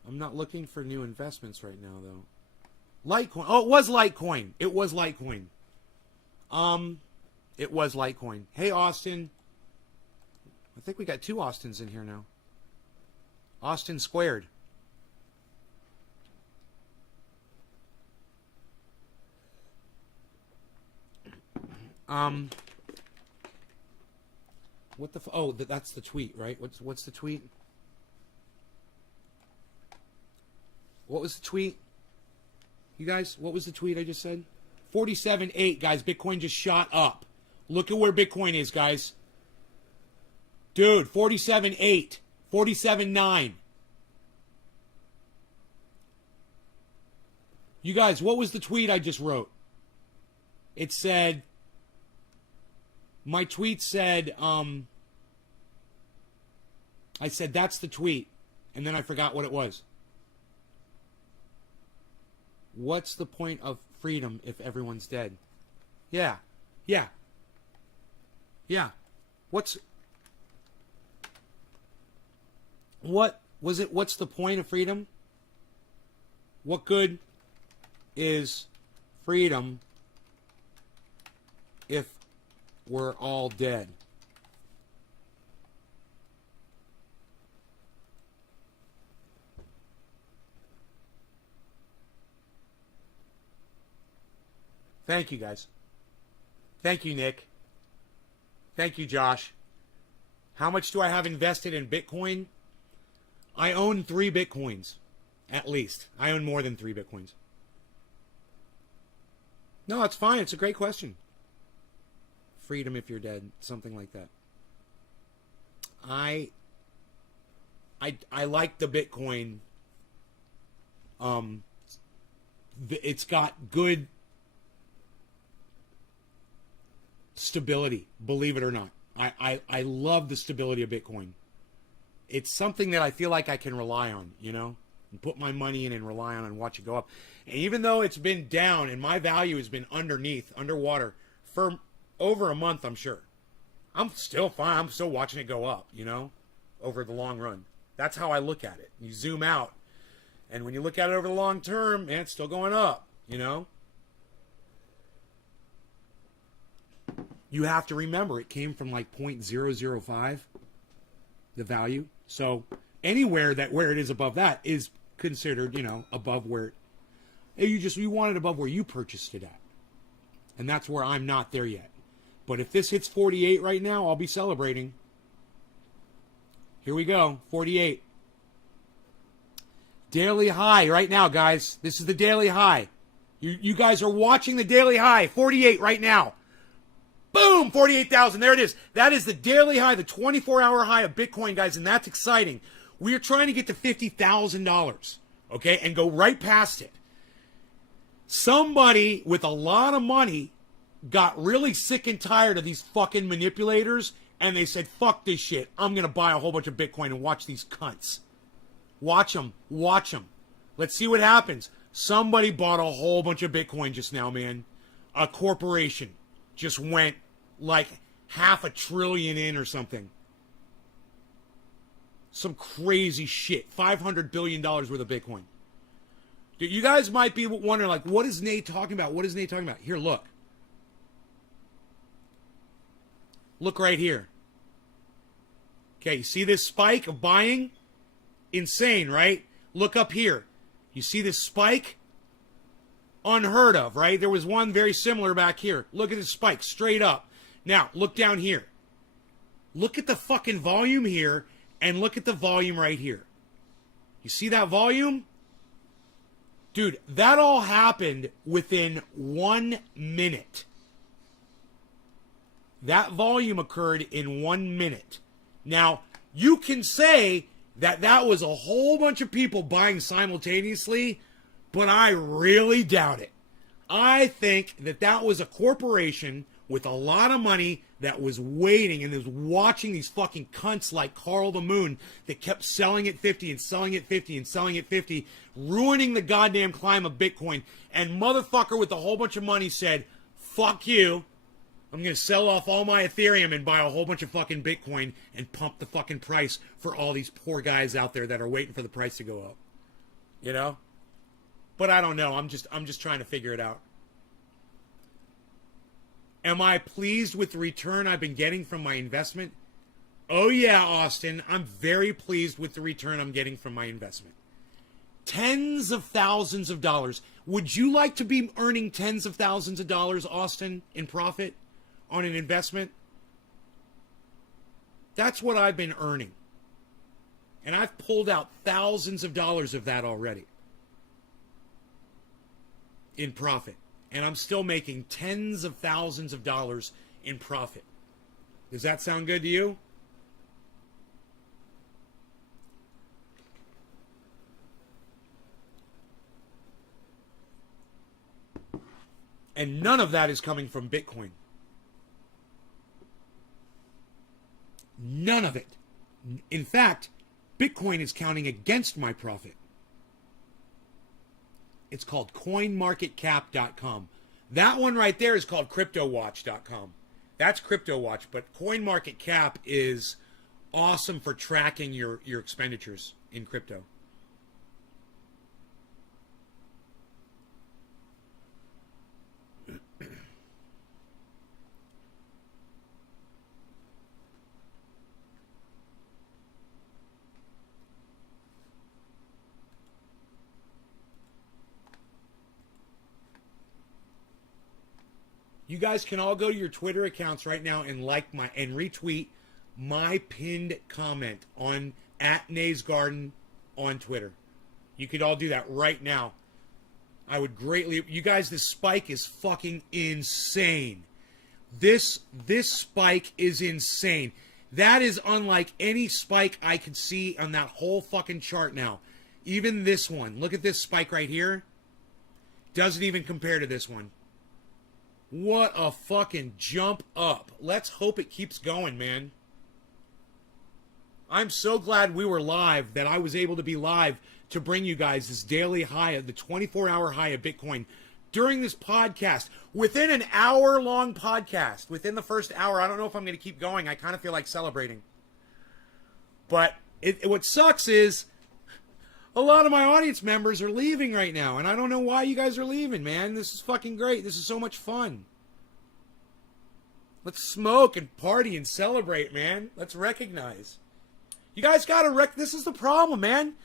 I'm not looking for new investments right now, though. Litecoin. Oh, it was Litecoin. It was Litecoin. It was Litecoin. Hey, Austin. I think we got 2 Austins in here now. Austin squared. What the? Oh, that's the tweet, right? What's the tweet? What was the tweet? You guys, what was the tweet I just said? 47.8, guys. Bitcoin just shot up. Look at where Bitcoin is, guys. Dude, 47.8, 47.9. You guys, what was the tweet I just wrote? It said, my tweet said, I said, that's the tweet. And then I forgot what it was. What's the point of freedom if everyone's dead? Yeah. Yeah. Yeah. What was it? What's the point of freedom? What good is freedom if we're all dead? Thank you, guys. Thank you, Nick. Thank you, Josh. How much do I have invested in Bitcoin? I own 3 Bitcoins, at least. I own more than 3 Bitcoins. No, it's fine. It's a great question. Freedom if you're dead, something like that. I like the Bitcoin. It's got good stability, believe it or not. I love the stability of Bitcoin. It's something that I feel like I can rely on, you know, and put my money in and rely on and watch it go up. And even though it's been down and my value has been underwater for over a month, I'm sure, I'm still fine. I'm still watching it go up, you know, over the long run. That's how I look at it. You zoom out, and when you look at it over the long term, man, it's still going up, you know. You have to remember it came from like 0.005, the value. So anywhere that where it is above that is considered, you know, above where you want it above where you purchased it at. And that's where I'm not there yet. But if this hits 48 right now, I'll be celebrating. Here we go, 48. Daily high right now, guys. This is the daily high. You guys are watching the daily high, 48 right now. Boom, 48,000. There it is. That is the daily high, the 24-hour high of Bitcoin, guys, and that's exciting. We are trying to get to $50,000, okay, and go right past it. Somebody with a lot of money got really sick and tired of these fucking manipulators, and they said, fuck this shit. I'm going to buy a whole bunch of Bitcoin and watch these cunts. Watch them. Watch them. Let's see what happens. Somebody bought a whole bunch of Bitcoin just now, man. A corporation just went like $500 billion in or something. Some crazy shit. $500 billion worth of Bitcoin. Dude, you guys might be wondering, like, what is Nate talking about? What is Nate talking about? Here, look. Look right here. Okay, you see this spike of buying? Insane, right? Look up here. You see this spike? Unheard of, right? There was one very similar back here. Look at this spike, straight up. Now, look down here. Look at the fucking volume here, and look at the volume right here. You see that volume? Dude, that all happened within 1 minute. That volume occurred in 1 minute. Now, you can say that that was a whole bunch of people buying simultaneously, but I really doubt it. I think that that was a corporation with a lot of money that was waiting and was watching these fucking cunts like Carl the Moon that kept selling at 50 and selling at 50 and selling at 50, ruining the goddamn climb of Bitcoin. And motherfucker with a whole bunch of money said, fuck you. I'm going to sell off all my Ethereum and buy a whole bunch of fucking Bitcoin and pump the fucking price for all these poor guys out there that are waiting for the price to go up. You know? But I don't know. I'm just trying to figure it out. Am I pleased with the return I've been getting from my investment? Oh yeah, Austin. I'm very pleased with the return I'm getting from my investment. Tens of thousands of dollars. Would you like to be earning tens of thousands of dollars, Austin, in profit on an investment? That's what I've been earning. And I've pulled out thousands of dollars of that already in profit. And I'm still making tens of thousands of dollars in profit. Does that sound good to you? And none of that is coming from Bitcoin. None of it. In fact, Bitcoin is counting against my profit. It's called coinmarketcap.com. That one right there is called cryptowatch.com. That's CryptoWatch, but CoinMarketCap is awesome for tracking your expenditures in crypto. You guys can all go to your Twitter accounts right now and and retweet my pinned comment on @NaysGarden on Twitter. You could all do that right now. I would greatly. You guys, this spike is fucking insane. This spike is insane. That is unlike any spike I could see on that whole fucking chart now. Even this one. Look at this spike right here. Doesn't even compare to this one. What a fucking jump up. Let's hope it keeps going, man. I'm so glad we were live, that I was able to be live to bring you guys this daily high of the 24-hour high of Bitcoin during this podcast. Within an hour-long podcast, within the first hour, I don't know if I'm going to keep going. I kind of feel like celebrating. But what sucks is a lot of my audience members are leaving right now, and I don't know why you guys are leaving, man. This is fucking great. This is so much fun. Let's smoke and party and celebrate, man. Let's recognize. You guys gotta this is the problem, man.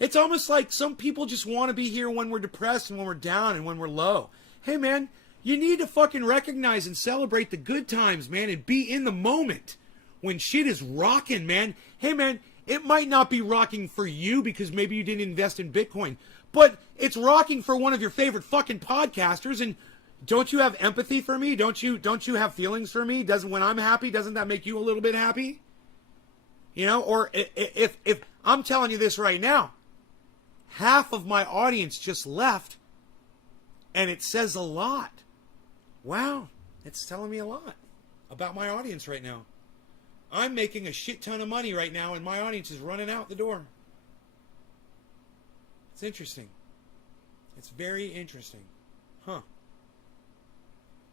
It's almost like some people just want to be here when we're depressed and when we're down and when we're low. Hey, man, you need to fucking recognize and celebrate the good times, man, and be in the moment when shit is rocking, man. Hey, man, it might not be rocking for you because maybe you didn't invest in Bitcoin, but it's rocking for one of your favorite fucking podcasters. And don't you have empathy for me? Don't you have feelings for me? When I'm happy, doesn't that make you a little bit happy? You know, or if I'm telling you this right now, half of my audience just left, and it says a lot. Wow, it's telling me a lot about my audience right now. I'm making a shit ton of money right now, and my audience is running out the door. It's interesting. It's very interesting. Huh.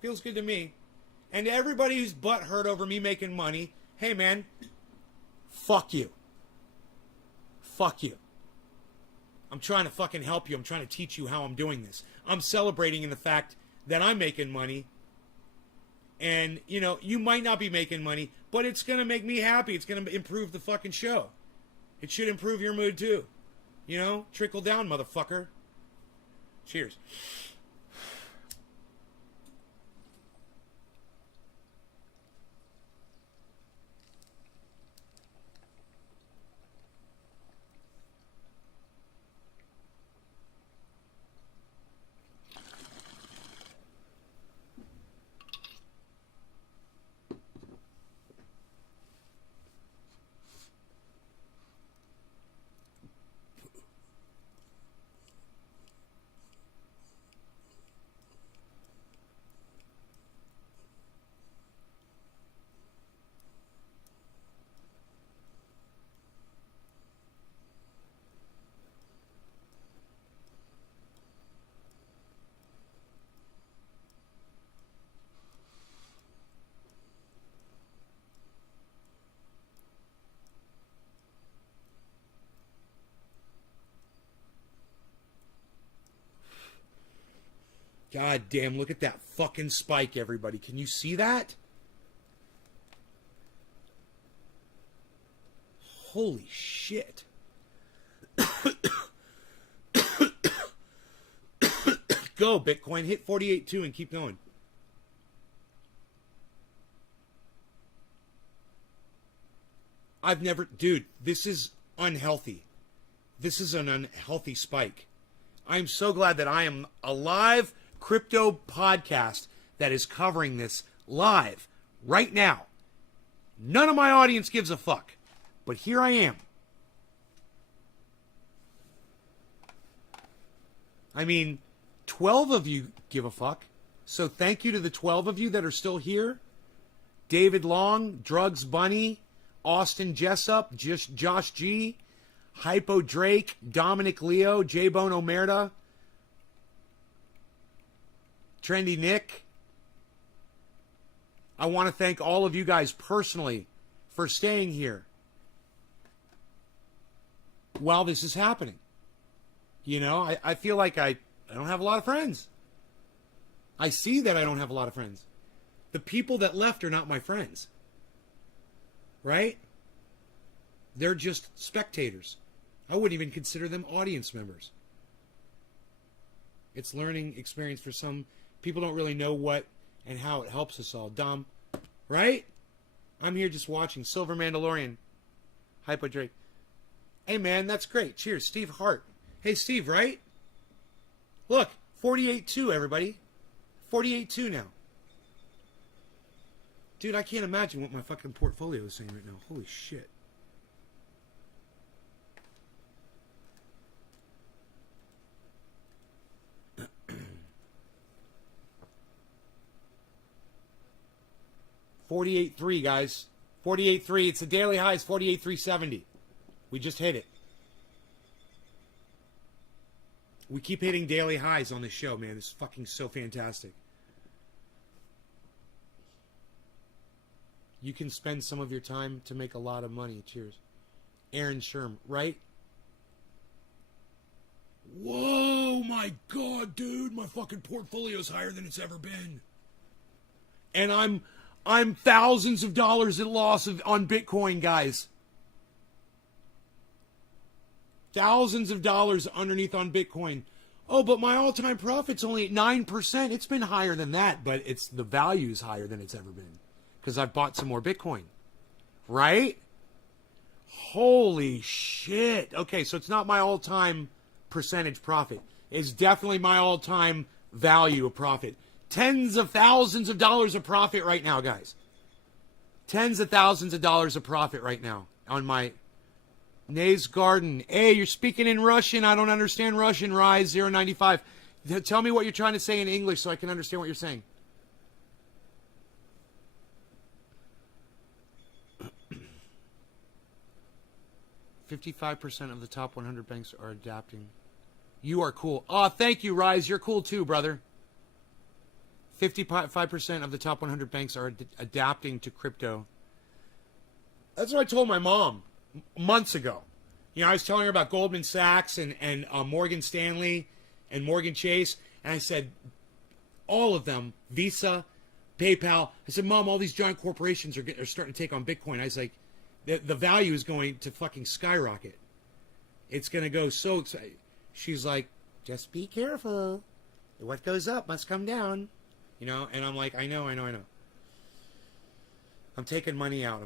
Feels good to me. And to everybody who's butthurt over me making money, hey, man, fuck you. Fuck you. I'm trying to fucking help you. I'm trying to teach you how I'm doing this. I'm celebrating in the fact that I'm making money. And, you know, you might not be making money, but it's going to make me happy. It's going to improve the fucking show. It should improve your mood too. You know, trickle down, motherfucker. Cheers. God damn, look at that fucking spike, everybody. Can you see that? Holy shit. Go, Bitcoin. Hit 48.2 and keep going. I've never... Dude, this is unhealthy. This is an unhealthy spike. I'm so glad that I am a live crypto podcast that is covering this live right now. None of my audience gives a fuck. But here I am. I mean, 12 of you give a fuck. So thank you to the 12 of you that are still here. David Long, Drugs Bunny, Austin Jessup, Josh G, Hypo Drake, Dominic Leo, J-Bone Omerta, Trendy Nick. I want to thank all of you guys personally for staying here while this is happening. You know, I feel like I don't have a lot of friends. I see that I don't have a lot of friends. The people that left are not my friends. Right? They're just spectators. I wouldn't even consider them audience members. It's learning experience for some. People don't really know what and how it helps us all. Dom, right? I'm here just watching. Silver Mandalorian. Hypo Drake. Hey, man, that's great. Cheers. Steve Hart. Hey, Steve, right? Look, 48.2, everybody. 48.2 now. Dude, I can't imagine what my fucking portfolio is saying right now. Holy shit. $48.3, guys. 48.3. It's the daily high is 48.370. We just hit it. We keep hitting daily highs on this show, man. It's fucking so fantastic. You can spend some of your time to make a lot of money. Cheers. Aaron Sherm, right? Whoa, my God, dude. My fucking portfolio's higher than it's ever been. And I'm thousands of dollars at loss on Bitcoin, guys. Thousands of dollars underneath on Bitcoin. Oh, but my all-time profit's only at 9%. It's been higher than that, but it's the value is higher than it's ever been because I've bought some more Bitcoin. Right? Holy shit. Okay, so it's not my all-time percentage profit. It's definitely my all-time value of profit. Tens of thousands of dollars of profit right now, guys. Tens of thousands of dollars of profit right now on my Nays Garden. Hey, you're speaking in Russian. I don't understand Russian. Rise 095. Tell me what you're trying to say in English so I can understand what you're saying. "55% of the top 100 banks are adapting." You are cool. Oh, thank you, Rise. You're cool too, brother. 55% of the top 100 banks are adapting to crypto. That's what I told my mom months ago. You know, I was telling her about Goldman Sachs and Morgan Stanley and Morgan Chase, and I said, all of them, Visa, PayPal. I said, Mom, all these giant corporations are starting to take on Bitcoin. I was like, the value is going to fucking skyrocket. It's going to go so exciting. She's like, just be careful. What goes up must come down. You know, and I'm like, I know. I'm taking money out. I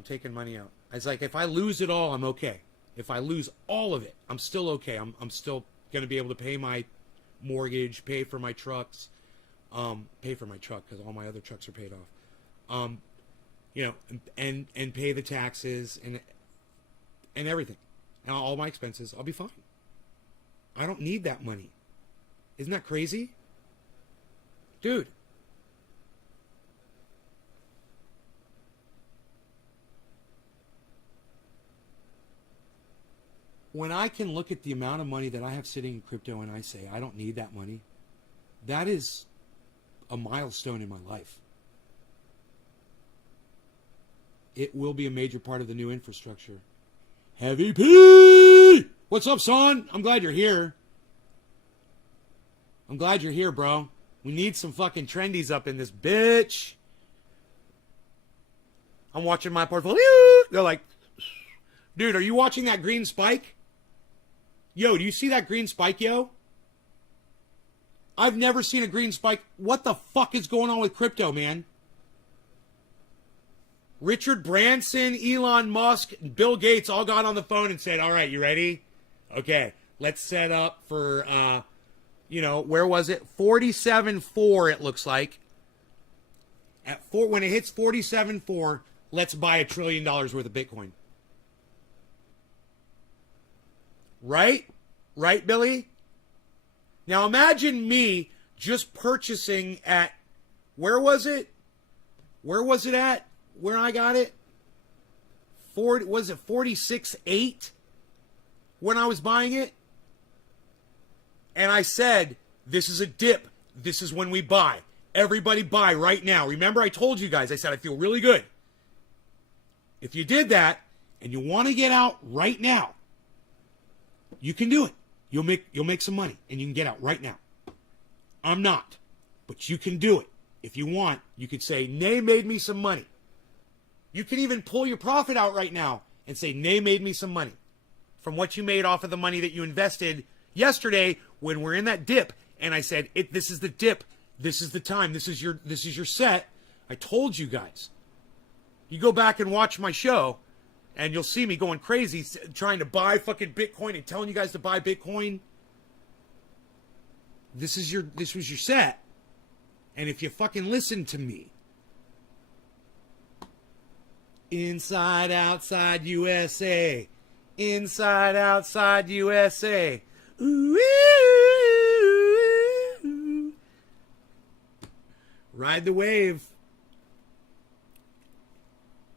was like, if I lose it all, I'm okay. If I lose all of it, I'm still okay. I'm still going to be able to pay my mortgage, pay for my trucks, pay for my truck because all my other trucks are paid off. You know, and pay the taxes and everything. And all my expenses. I'll be fine. I don't need that money. Isn't that crazy? Dude. When I can look at the amount of money that I have sitting in crypto and I say, I don't need that money, that is a milestone in my life. It will be a major part of the new infrastructure. Heavy P! What's up, son? I'm glad you're here. I'm glad you're here, bro. We need some fucking trendies up in this bitch. I'm watching my portfolio. They're like, dude, are you watching that green spike? Yo, do you see that green spike, yo? I've never seen a green spike. What the fuck is going on with crypto, man? Richard Branson, Elon Musk, Bill Gates all got on the phone and said, all right, you ready? Okay, let's set up for, where was it? 47.4, it looks like. When it hits 47.4, let's buy $1 trillion worth of Bitcoin. Right? Right, Billy? Now imagine me just purchasing at, where was it? Where was it at? Where I got it? Was it 46.8 when I was buying it? And I said, this is a dip. This is when we buy. Everybody buy right now. Remember I told you guys, I said I feel really good. If you did that and you want to get out right now, you can do it. You'll make some money and you can get out right now. I'm not, but you can do it. If you want, you could say, Nay made me some money. You can even pull your profit out right now and say, Nay made me some money from what you made off of the money that you invested yesterday when we're in that dip. And I said, this is the dip. This is the time. This is your set. I told you guys. You go back and watch my show and you'll see me going crazy trying to buy fucking Bitcoin and telling you guys to buy Bitcoin. This was your set. And if you fucking listen to me, inside, outside USA, inside, outside USA, ooh, ride the wave.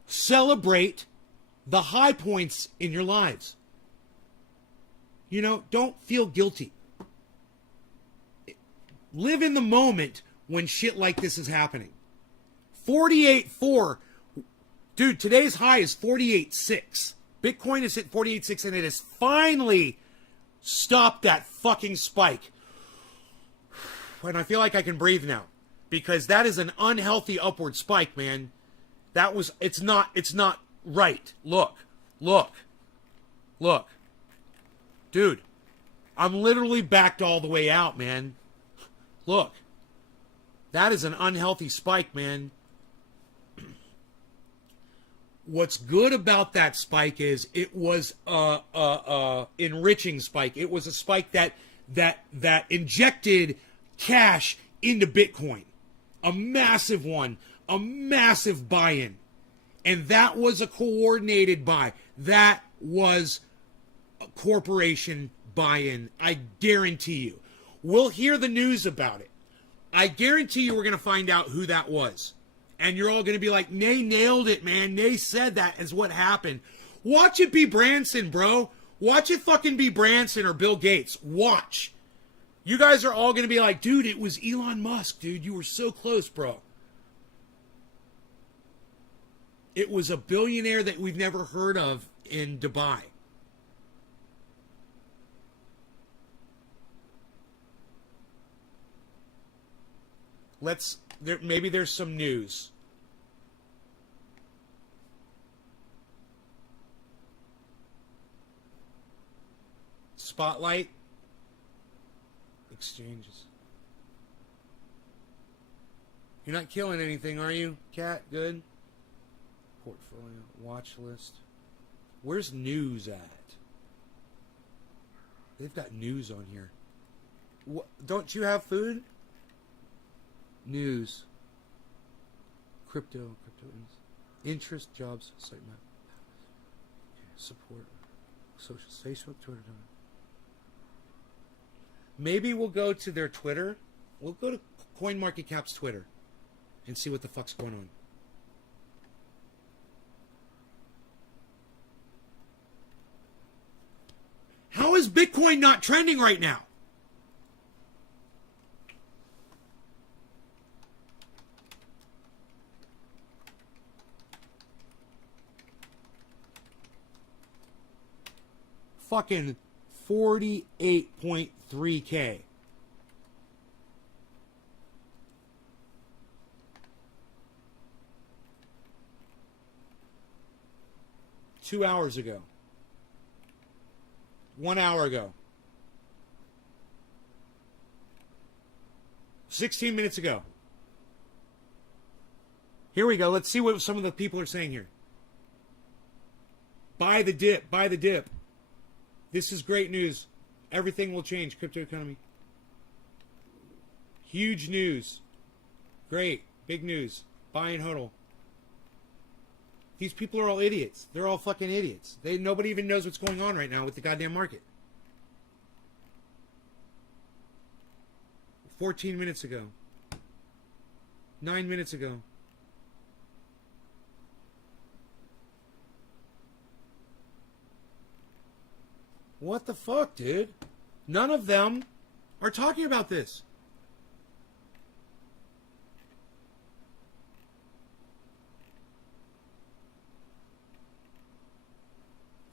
Celebrate the high points in your lives. You know, don't feel guilty. Live in the moment when shit like this is happening. 48.4. Dude, today's high is 48.6. Bitcoin is at 48.6 and it has finally stopped that fucking spike. And I feel like I can breathe now. Because that is an unhealthy upward spike, man. It's not right. Look. Dude, I'm literally backed all the way out, man. Look. That is an unhealthy spike, man. What's good about that spike is it was a enriching spike. It was a spike that injected cash into Bitcoin. A massive one. A massive buy-in. And that was a coordinated buy. That was a corporation buy-in. I guarantee you. We'll hear the news about it. I guarantee you we're going to find out who that was. And you're all going to be like, Nay nailed it, man. Nay said that is what happened. Watch it be Branson, bro. Watch it fucking be Branson or Bill Gates. Watch. You guys are all going to be like, dude, it was Elon Musk, dude. You were so close, bro. It was a billionaire that we've never heard of in Dubai. Maybe there's some news. Spotlight. Exchanges. You're not killing anything, are you, Cat? Good. Portfolio. Watch list. Where's news at? They've got news on here. Don't you have food? News. Crypto. Interest, jobs, sitemap. Okay, support. Social, Facebook, Twitter. Maybe we'll go to their Twitter. We'll go to CoinMarketCap's Twitter and see what the fuck's going on. How is Bitcoin not trending right now? Fucking 48.3K. Two hours ago. 1 hour ago. 16 minutes ago. Here we go. Let's see what some of the people are saying here. Buy the dip. Buy the dip. This is great news. Everything will change. Crypto economy. Huge news. Great. Big news. Buy and hodl. These people are all idiots. They're all fucking idiots. Nobody even knows what's going on right now with the goddamn market. 14 minutes ago. 9 minutes ago. What the fuck, dude? None of them are talking about this.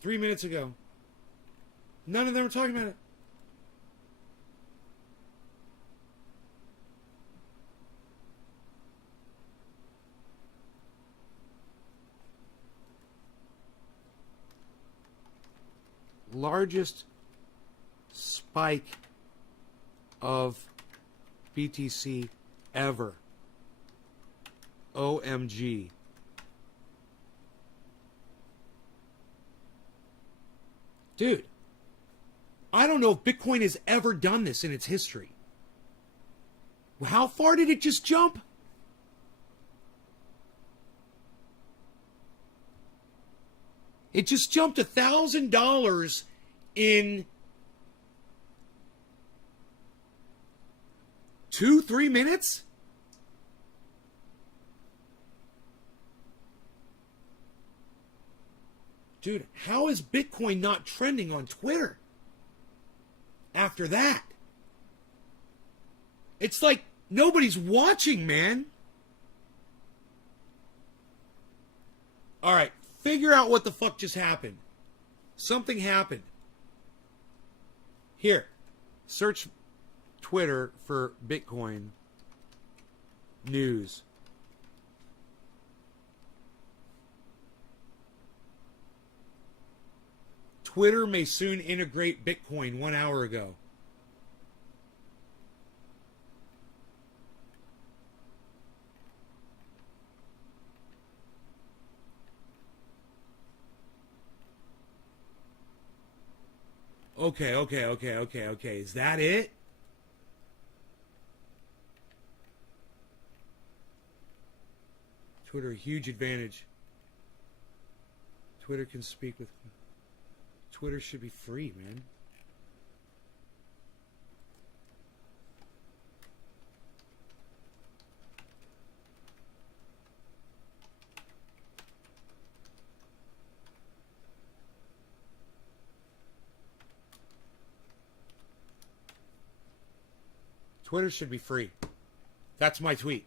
Three minutes ago. None of them are talking about it. Largest spike of BTC ever. OMG. Dude, I don't know if Bitcoin has ever done this in its history. How far did it just jump? It just jumped $1,000 in 2-3 minutes? Dude, how is Bitcoin not trending on Twitter after that? It's like nobody's watching, man. All right, figure out what the fuck just happened. Something happened. Here, search Twitter for Bitcoin news. Twitter may soon integrate Bitcoin 1 hour ago. Okay. Is that it? Twitter, huge advantage. Twitter can speak with... Twitter should be free, man. Twitter should be free. That's my tweet.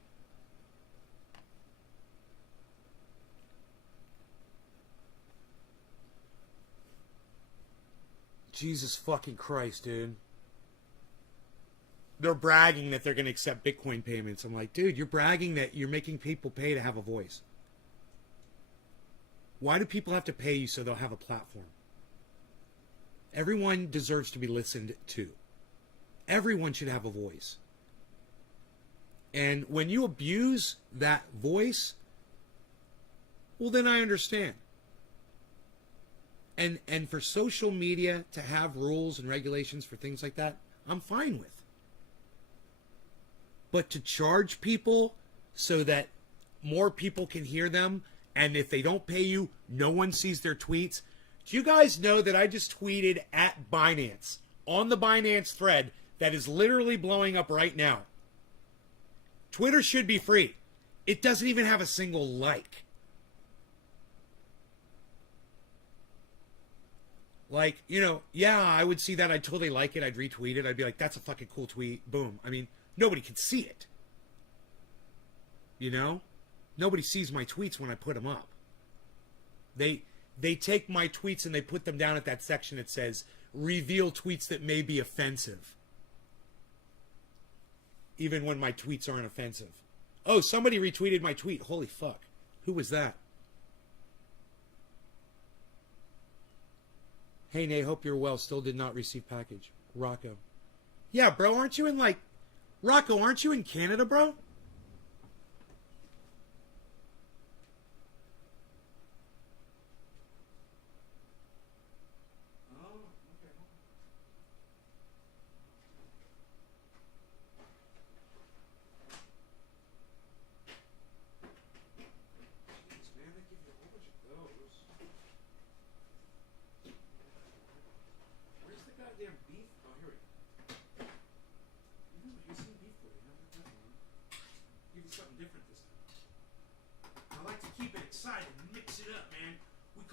Jesus fucking Christ, dude. they're bragging that they're going to accept Bitcoin payments. I'm like, dude, you're bragging that you're making people pay to have a voice. Why do people have to pay you so they'll have a platform? Everyone deserves to be listened to. Everyone should have a voice. And when you abuse that voice, well, then I understand. And for social media to have rules and regulations for things like that, I'm fine with. But to charge people so that more people can hear them, and if they don't pay you, no one sees their tweets. Do you guys know that I just tweeted at Binance on the Binance thread that is literally blowing up right now? Twitter should be free. It doesn't even have a single like. Like, you know, yeah, I would see that. I'd totally like it. I'd retweet it. I'd be like, that's a fucking cool tweet. Boom. I mean, nobody can see it. You know? Nobody sees my tweets when I put them up. They take my tweets and they put them down at that section that says, reveal tweets that may be offensive. Even when my tweets aren't offensive. Oh, somebody retweeted my tweet. Holy fuck. Who was that? Hey, Nay, hope you're well. Still did not receive package. Rocco. Yeah, bro, aren't you in like... Rocco, aren't you in Canada, bro?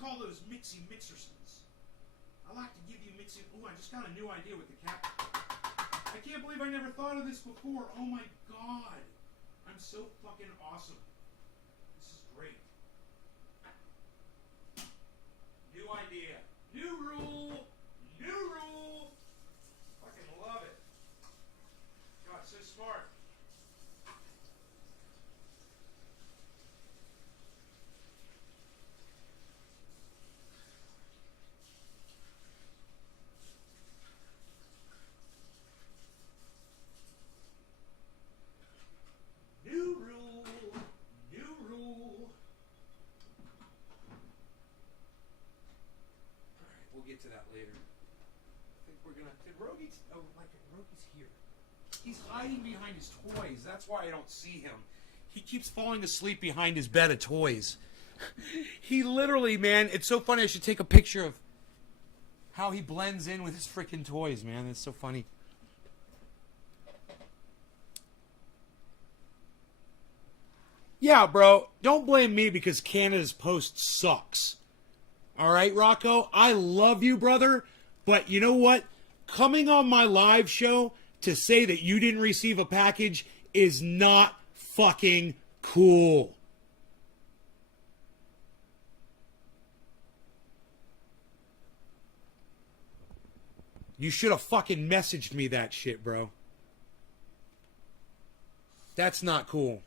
Call those mixy mixersons. I like to give you mixing. Oh, I just got a new idea with the cap. I can't believe I never thought of this before. Oh my god. I'm so fucking awesome. This is great. New idea. New rule. New rule. Fucking love it. God, so smart. Get to that later. I think we're gonna. Did Rogi's? Oh, like Rogi's here. He's hiding behind his toys. That's why I don't see him. He keeps falling asleep behind his bed of toys. He literally, man, it's so funny. I should take a picture of how he blends in with his freaking toys, man. It's so funny. Yeah, bro. Don't blame me because Canada's post sucks. All right, Rocco, I love you, brother, but you know what? Coming on my live show to say that you didn't receive a package is not fucking cool. You should have fucking messaged me that shit, bro. That's not cool.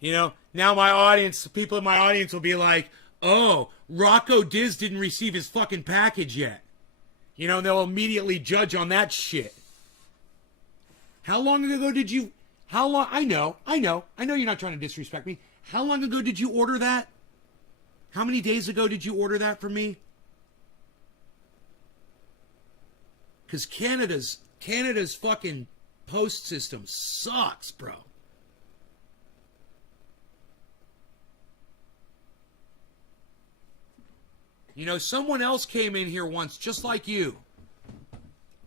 You know, now my audience, people in my audience will be like, oh, Rocco Diz didn't receive his fucking package yet. You know, they'll immediately judge on that shit. How long ago did you... I know you're not trying to disrespect me. How long ago did you order that? How many days ago did you order that from me? Because Canada's fucking post system sucks, bro. You know, someone else came in here once, just like you,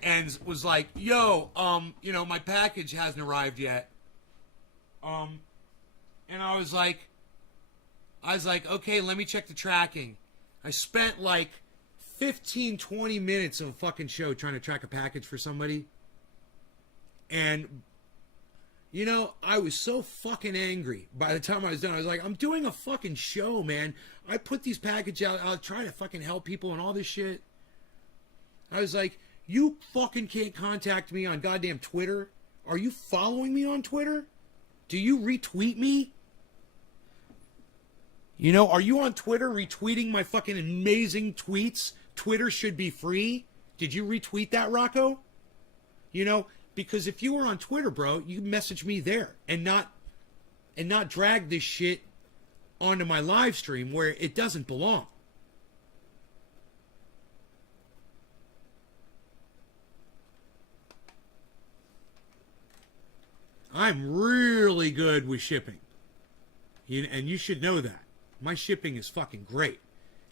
and was like, yo, you know, my package hasn't arrived yet. And I was like, okay, let me check the tracking. I spent like 15, 20 minutes of a fucking show trying to track a package for somebody. And, you know, I was so fucking angry by the time I was done. I was like, I'm doing a fucking show, man. I put these packages out. I'll try to fucking help people and all this shit. I was like, You fucking can't contact me on goddamn Twitter. Are you following me on Twitter? Do you retweet me? You know, are you on Twitter retweeting my fucking amazing tweets? Twitter should be free. Did you retweet that, Rocco? You know, because if you were on Twitter, bro, you message me there and not drag this shit onto my live stream where it doesn't belong. I'm really good with shipping. And you should know that. My shipping is fucking great.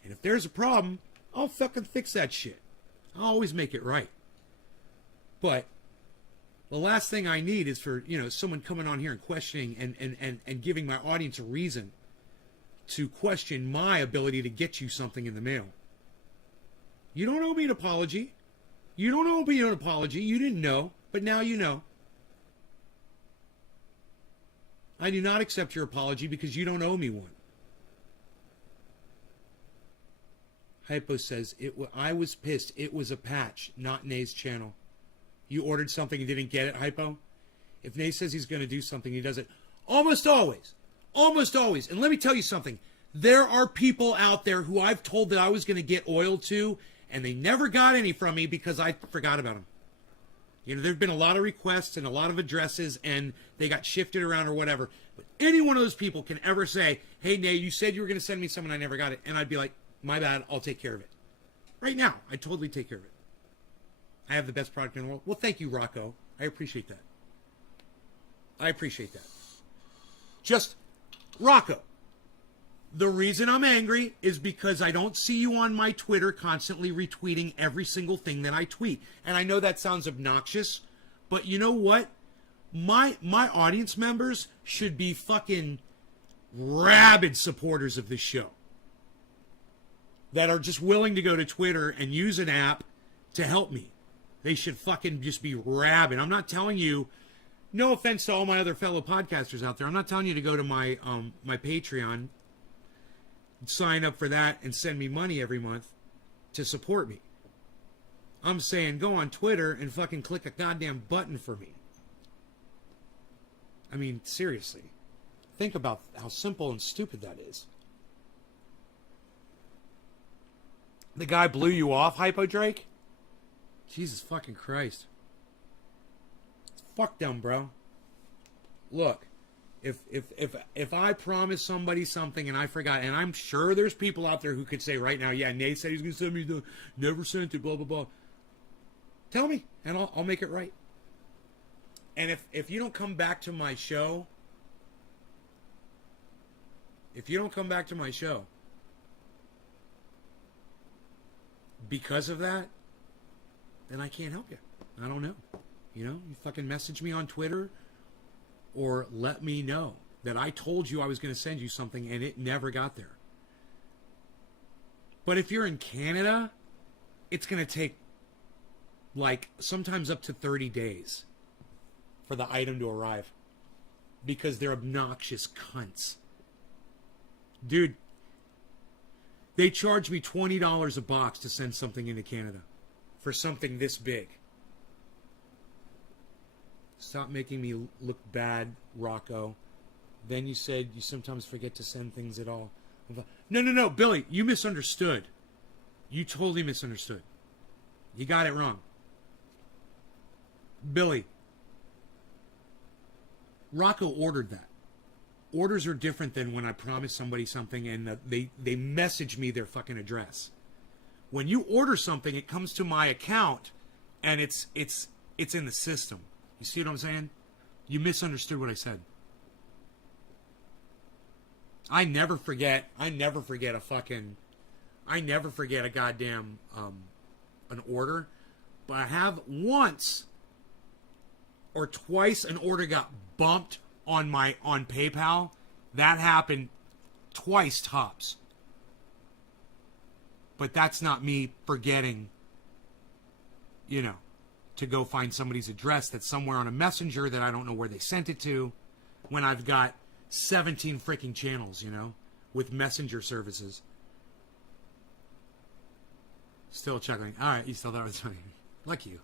And if there's a problem, I'll fucking fix that shit. I'll always make it right. But the last thing I need is for, you know, someone coming on here and questioning and giving my audience a reason to question my ability to get you something in the mail. You don't owe me an apology. You don't owe me an apology. You didn't know, but now you know. I do not accept your apology because you don't owe me one. Hypo says, I was pissed. It was a patch, not Nay's channel. You ordered something and didn't get it, Hypo? If Nay says he's going to do something, he does it. Almost always. Almost always. And let me tell you something. There are people out there who I've told that I was going to get oil to, and they never got any from me because I forgot about them. You know, there have been a lot of requests and a lot of addresses, and they got shifted around or whatever. But any one of those people can ever say, hey, Nay, you said you were going to send me something, I never got it. And I'd be like, my bad, I'll take care of it. Right now, I'd totally take care of it. I have the best product in the world. Well, thank you, Rocco. I appreciate that. I appreciate that. Just, Rocco, the reason I'm angry is because I don't see you on my Twitter constantly retweeting every single thing that I tweet. And I know that sounds obnoxious, but you know what? My audience members should be fucking rabid supporters of this show that are just willing to go to Twitter and use an app to help me. They should fucking just be rabid. I'm not telling you, no offense to all my other fellow podcasters out there, I'm not telling you to go to my my Patreon, sign up for that, and send me money every month to support me. I'm saying go on Twitter and fucking click a goddamn button for me. I mean, seriously. Think about how simple and stupid that is. The guy blew you off, Hypo Drake? Jesus fucking Christ. Fuck them, bro. Look, if I promise somebody something and I forgot, and I'm sure there's people out there who could say right now, yeah, Nate said he's going to send me the never sent it, blah, blah, blah. Tell me, and I'll make it right. And if you don't come back to my show, because of that, then I can't help you. I don't know. You know, you fucking message me on Twitter or let me know that I told you I was going to send you something and it never got there. But if you're in Canada, it's going to take like sometimes up to 30 days for the item to arrive because they're obnoxious cunts. Dude, they charge me $20 a box to send something into Canada for something this big. Stop making me look bad, Rocco. Then you said you sometimes forget to send things at all. No, Billy, you misunderstood. You totally misunderstood. You got it wrong. Billy, Rocco ordered that. Orders are different than when I promise somebody something and they message me their fucking address. When you order something, it comes to my account and it's in the system. You see what I'm saying? You misunderstood what I said. I never forget a goddamn an order, but I have once or twice an order got bumped on PayPal. That happened twice tops. But that's not me forgetting, you know, to go find somebody's address that's somewhere on a messenger that I don't know where they sent it to when I've got 17 freaking channels, you know, with messenger services. Still chuckling. All right, you still thought it was funny. Like you.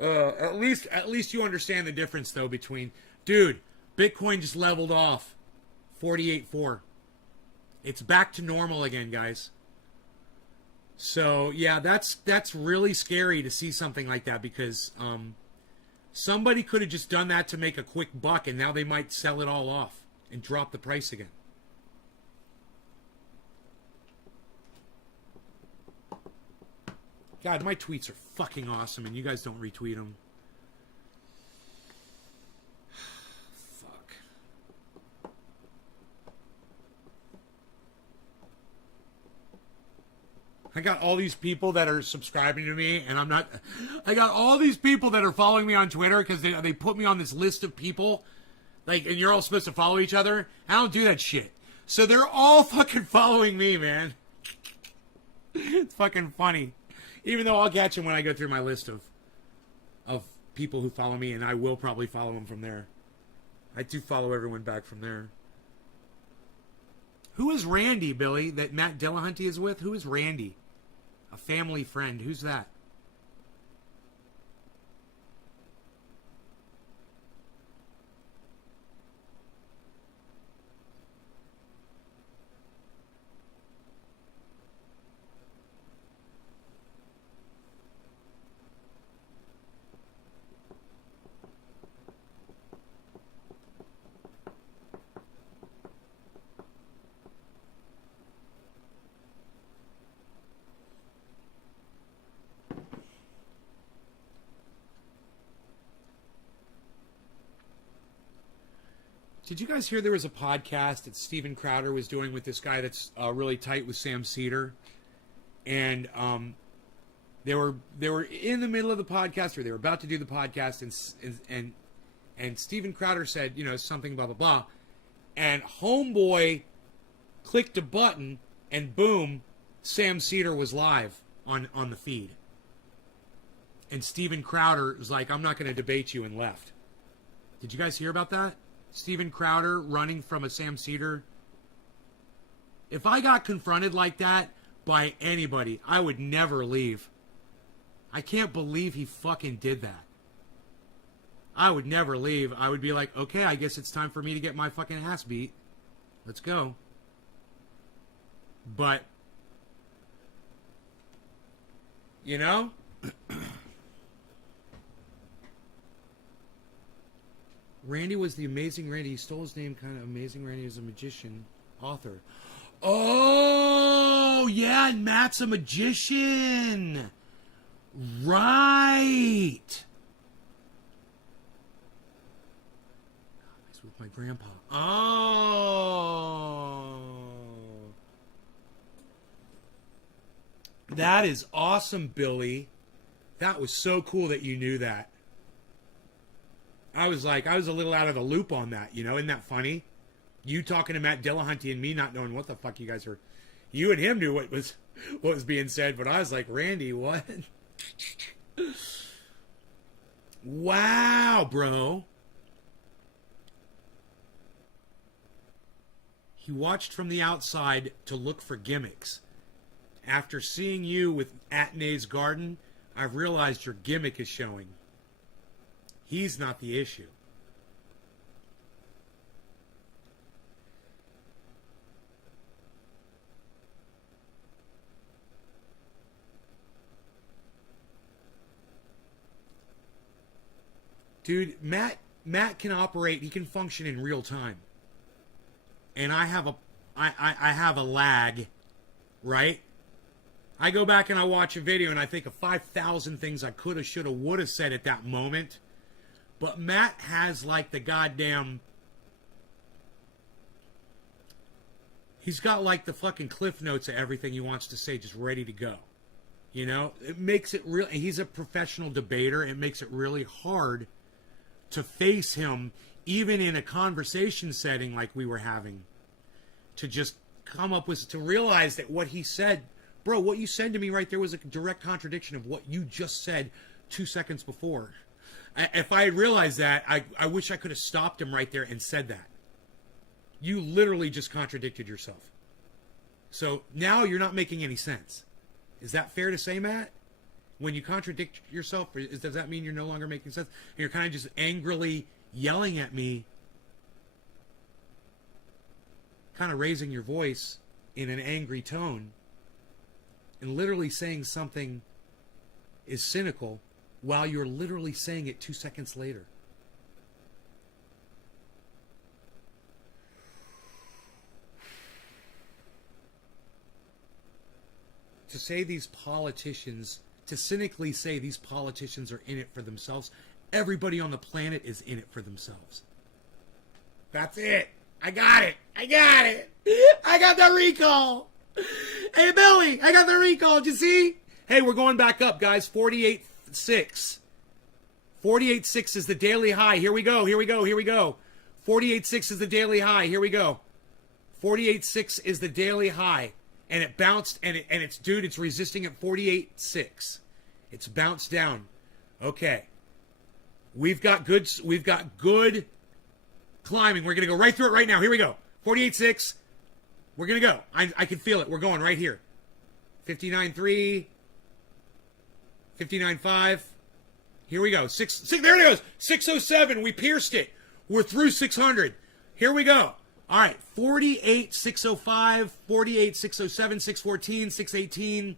At least you understand the difference though between, dude, Bitcoin just leveled off 48.4. It's back to normal again, guys. So yeah, that's really scary to see something like that, because somebody could have just done that to make a quick buck, and now they might sell it all off and drop the price again. God, my tweets are fucking awesome, and you guys don't retweet them. Fuck. I got all these people that are subscribing to me, and I'm not... I got all these people that are following me on Twitter because they put me on this list of people, like, and you're all supposed to follow each other. I don't do that shit. So they're all fucking following me, man. It's fucking funny. Even though I'll catch them when I go through my list of people who follow me, and I will probably follow them from there. I do follow everyone back from there. Who is Randy, Billy, that Matt Dillahunty is with? Who is Randy? A family friend. Who's that? Did you guys hear there was a podcast that Steven Crowder was doing with this guy that's really tight with Sam Cedar? And they were in the middle of the podcast, or they were about to do the podcast, and Steven Crowder said, you know, something blah blah blah, and Homeboy clicked a button, and boom, Sam Cedar was live on the feed. And Steven Crowder was like, I'm not going to debate you, and left. Did you guys hear about that? Steven Crowder running from a Sam Cedar. If I got confronted like that by anybody, I would never leave. I can't believe he fucking did that. I would never leave. I would be like, okay, I guess it's time for me to get my fucking ass beat. Let's go. But, you know? Randy was the Amazing Randy. He stole his name, kind of. Amazing Randy is a magician, author. Oh, yeah, and Matt's a magician. Right. He's with my grandpa. Oh. That is awesome, Billy. That was so cool that you knew that. I was a little out of the loop on that, you know? Isn't that funny? You talking to Matt Dillahunty and me not knowing what the fuck you guys are. You and him knew what was being said, but I was like, Randy, what? Wow, bro. He watched from the outside to look for gimmicks. After seeing you with Atnay's Garden, I've realized your gimmick is showing. He's not the issue. Dude, Matt can operate, he can function in real time. And I have a lag, right? I go back and I watch a video and I think of 5,000 things I coulda, shoulda, woulda said at that moment. But Matt has like the goddamn... He's got like the fucking cliff notes of everything he wants to say just ready to go. You know? It makes it real... He's a professional debater. It makes it really hard to face him, even in a conversation setting like we were having. To just come up with... To realize that what he said... Bro, what you said to me right there was a direct contradiction of what you just said 2 seconds before. If I had realized that, I wish I could have stopped him right there and said that. You literally just contradicted yourself. So now you're not making any sense. Is that fair to say, Matt? When you contradict yourself, does that mean you're no longer making sense? You're kind of just angrily yelling at me, kind of raising your voice in an angry tone, and literally saying something is cynical while you're literally saying it 2 seconds later. To say these politicians, to cynically say these politicians are in it for themselves, everybody on the planet is in it for themselves. That's it. I got it. I got it. I got the recall. Hey, Billy, I got the recall. Did you see? Hey, we're going back up, guys. 48.6. 48.6 is the daily high. Here we go. Here we go. Here we go. 48.6 is the daily high. Here we go. 48.6 is the daily high. And it bounced, and it's resisting at 48.6. It's bounced down. Okay. We've got good climbing. We're going to go right through it right now. Here we go. 48.6. We're going to go. I can feel it. We're going right here. 59.3. 59.5. Here we go. Six. There it goes. 607. We pierced it. We're through 600. Here we go. All right. 48.605. 48.607. 614. 618.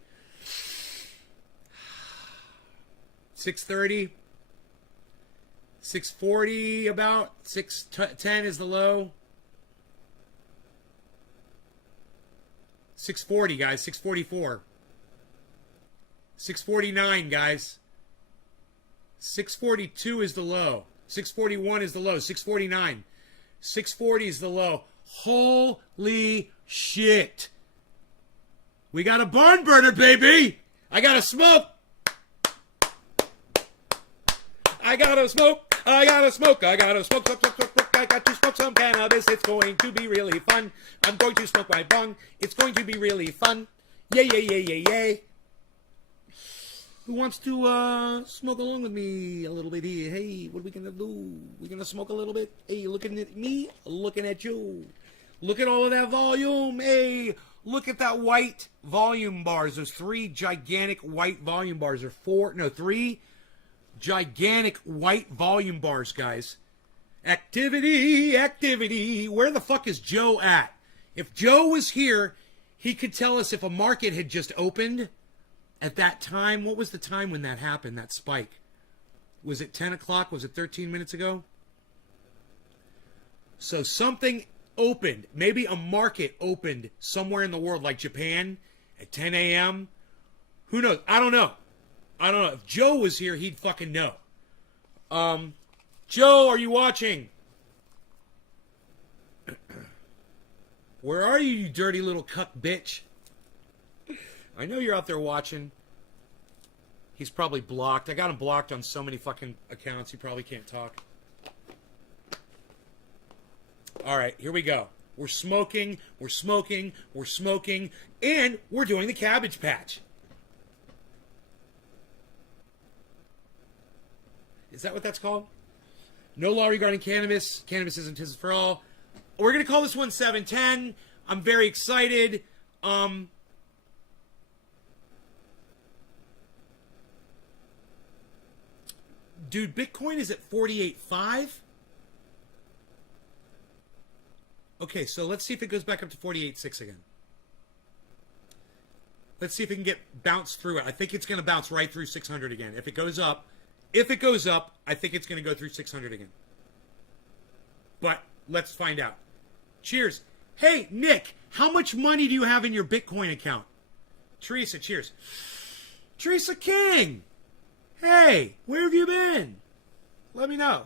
630. 640 about. 610 is the low. 640, guys. 644. 649, guys. 642 is the low. 641 is the low. 649. 640 is the low. Holy shit. We got a barn burner, baby. I got to smoke. I got to smoke. I got to smoke. I got to smoke. I got to smoke some cannabis. It's going to be really fun. I'm going to smoke my bong. It's going to be really fun. Yay, yay, yay, yay, yay. Who wants to smoke along with me a little bit here? Hey, what are we going to do? We're going to smoke a little bit? Hey, looking at me, looking at you. Look at all of that volume. Hey, look at that white volume bars. Those three gigantic white volume bars. Three gigantic white volume bars, guys. Activity, activity. Where the fuck is Joe at? If Joe was here, he could tell us if a market had just opened at that time. What was the time when that happened, that spike? Was it 10 o'clock? Was it 13 minutes ago? So something opened. Maybe a market opened somewhere in the world, like Japan, at 10 a.m. Who knows? I don't know. I don't know. If Joe was here, he'd fucking know. Joe, are you watching? Where are you, you dirty little cuck bitch? I know you're out there watching. He's probably blocked. I got him blocked on so many fucking accounts, he probably can't talk. All right, here we go. We're smoking, we're smoking, we're smoking, and we're doing the Cabbage Patch. Is that what that's called? No law regarding cannabis. Cannabis isn't his for all. We're going to call this one 710. I'm very excited. Dude, Bitcoin is at 48.5. Okay, so let's see if it goes back up to 48.6 again. Let's see if it can get bounced through it. I think it's going to bounce right through 600 again. If it goes up, I think it's going to go through 600 again. But let's find out. Cheers. Hey, Nick, how much money do you have in your Bitcoin account? Teresa, cheers. Teresa King. Hey, where have you been? Let me know.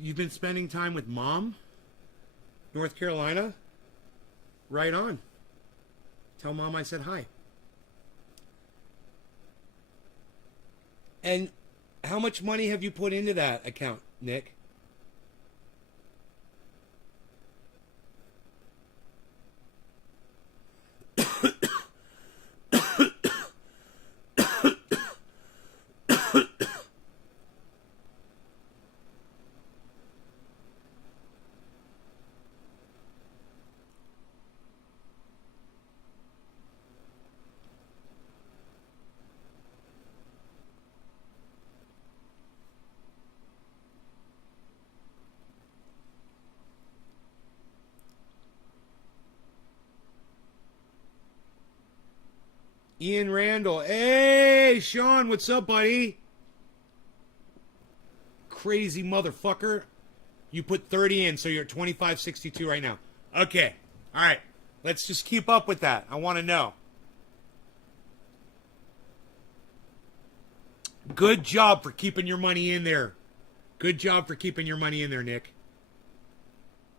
You've been spending time with Mom? North Carolina? Right on. Tell Mom I said hi. And how much money have you put into that account, Nick? Ian Randall. Hey, Sean, what's up, buddy? Crazy motherfucker. You put 30 in, so you're at 25.62 right now. Okay. All right. Let's just keep up with that. I want to know. Good job for keeping your money in there. Good job for keeping your money in there, Nick.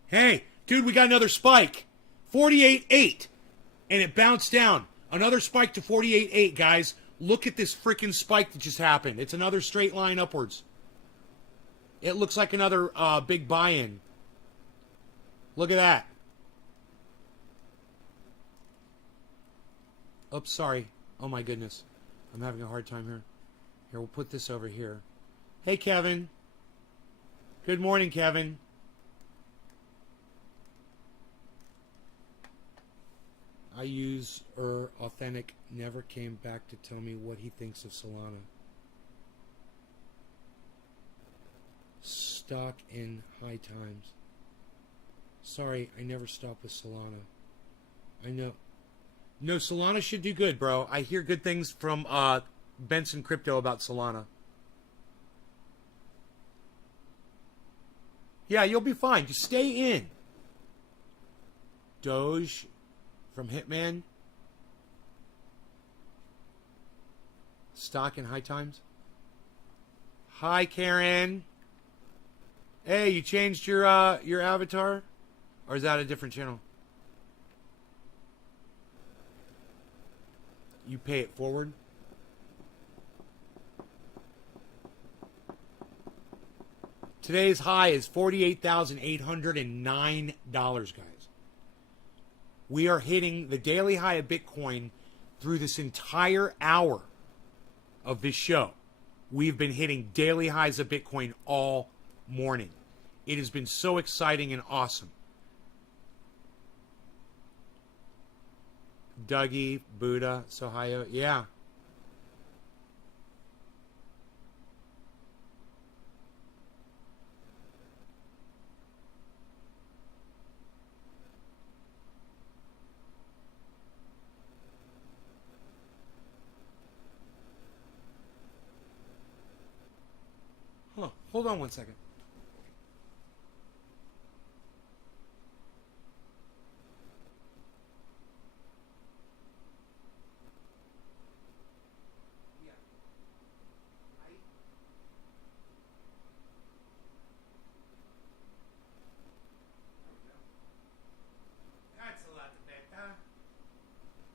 Hey, dude, we got another spike. 48.8. And it bounced down. Another spike to 48.8, guys. Look at this freaking spike that just happened. It's another straight line upwards. It looks like another big buy-in. Look at that. Oops, sorry. Oh, my goodness. I'm having a hard time here. Here, we'll put this over here. Hey, Kevin. Good morning, Kevin. I use Authentic. Never came back to tell me what he thinks of Solana. Stock in high times. Sorry, I never stopped with Solana. I know. No, Solana should do good, bro. I hear good things from Benson Crypto about Solana. Yeah, you'll be fine. Just stay in. Doge from Hitman. Stock in high times. Hi, Karen. Hey, you changed your avatar? Or is that a different channel? You pay it forward? Today's high is $48,809, guys. We are hitting the daily high of Bitcoin through this entire hour of this show. We've been hitting daily highs of Bitcoin all morning. It has been so exciting and awesome. Dougie, Buddha, Sohayo, yeah. Huh, hold on one second.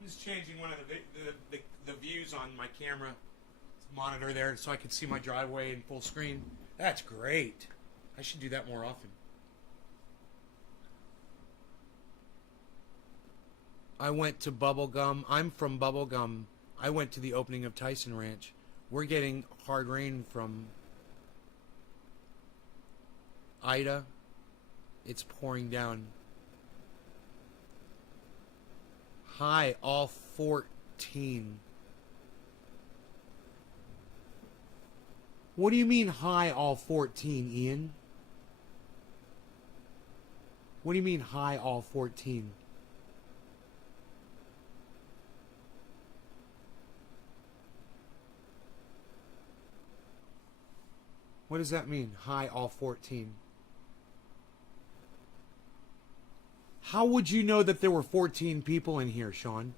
I'm just changing one of the views on my camera monitor there so I can see my driveway in full screen. That's great. I should do that more often. I went to Bubblegum. I'm from Bubblegum. I went to the opening of Tyson Ranch. We're getting hard rain from Ida. It's pouring down. High, all 14. What do you mean high, all 14, Ian? What do you mean high, all 14? What does that mean, high, all 14? How would you know that there were 14 people in here, Sean?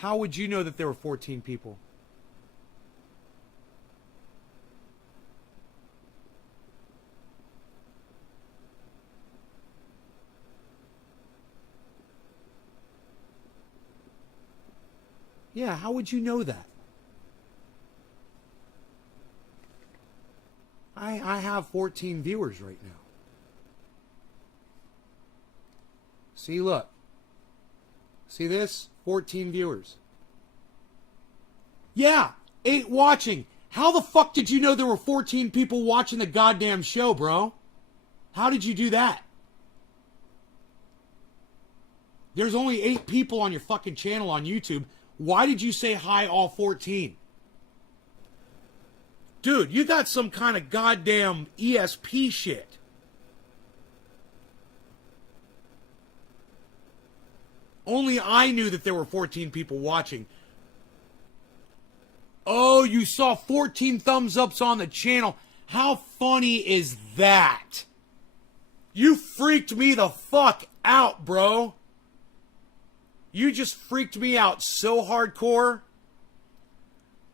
How would you know that there were 14 people? Yeah, how would you know that? I have 14 viewers right now. See, look. See this? 14 viewers. Yeah, 8 watching. How the fuck did you know there were 14 people watching the goddamn show, bro? How did you do that? There's only 8 people on your fucking channel on YouTube. Why did you say hi all 14? Dude, you got some kind of goddamn ESP shit. Only I knew that there were 14 people watching. Oh, you saw 14 thumbs ups on the channel. How funny is that? You freaked me the fuck out, bro. You just freaked me out so hardcore.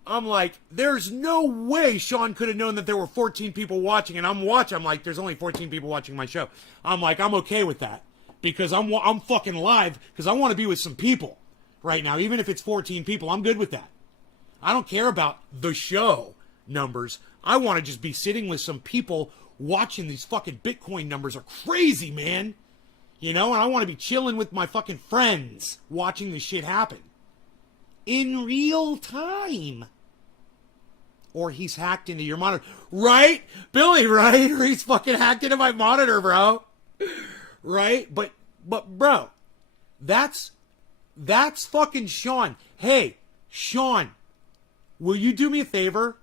I'm like, there's no way Sean could have known that there were 14 people watching. And I'm watching. I'm like, there's only 14 people watching my show. I'm like, I'm okay with that. Because I'm fucking live. Because I want to be with some people right now. Even if it's 14 people, I'm good with that. I don't care about the show numbers. I want to just be sitting with some people watching. These fucking Bitcoin numbers are crazy, man. You know, and I want to be chilling with my fucking friends watching this shit happen. In real time. Or he's hacked into your monitor. Right? Billy, right? Or he's fucking hacked into my monitor, bro. Right? But bro, that's fucking Sean. Hey, Sean, will you do me a favor?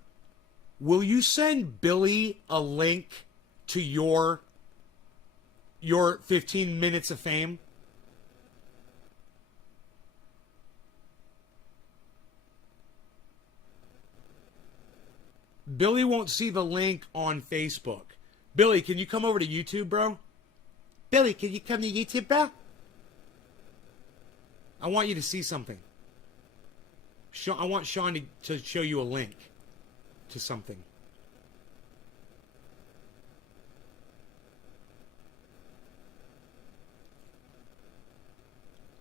Will you send Billy a link to your 15 minutes of fame? Billy won't see the link on Facebook. Billy, can you come over to YouTube, bro? Billy, can you come to YouTube, bro? I want you to see something. I want Sean to show you a link to something.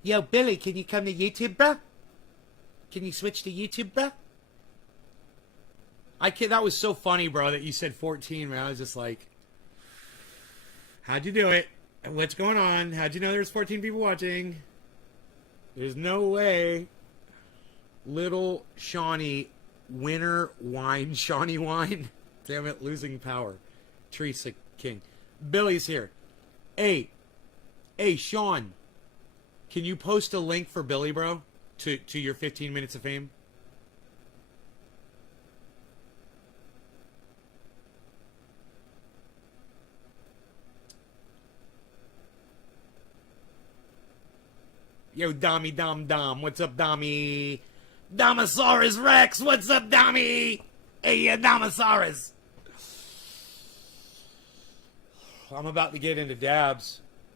Yo, Billy, can you come to YouTube, bro? Can you switch to YouTube, bro? That was so funny, bro, that you said 14, man. I was just like, how'd you do it? What's going on? How'd you know there's 14 people watching? There's no way. Little Shawnee, winner wine, Shawnee wine. Damn it, losing power. Teresa King. Billy's here. Hey, Sean, can you post a link for Billy, bro, to your 15 minutes of fame? Yo, Dommy Dom Dom, what's up, Dommy? Domosaurus Rex, what's up, Dommy? Hey, Domosaurus. I'm about to get into dabs.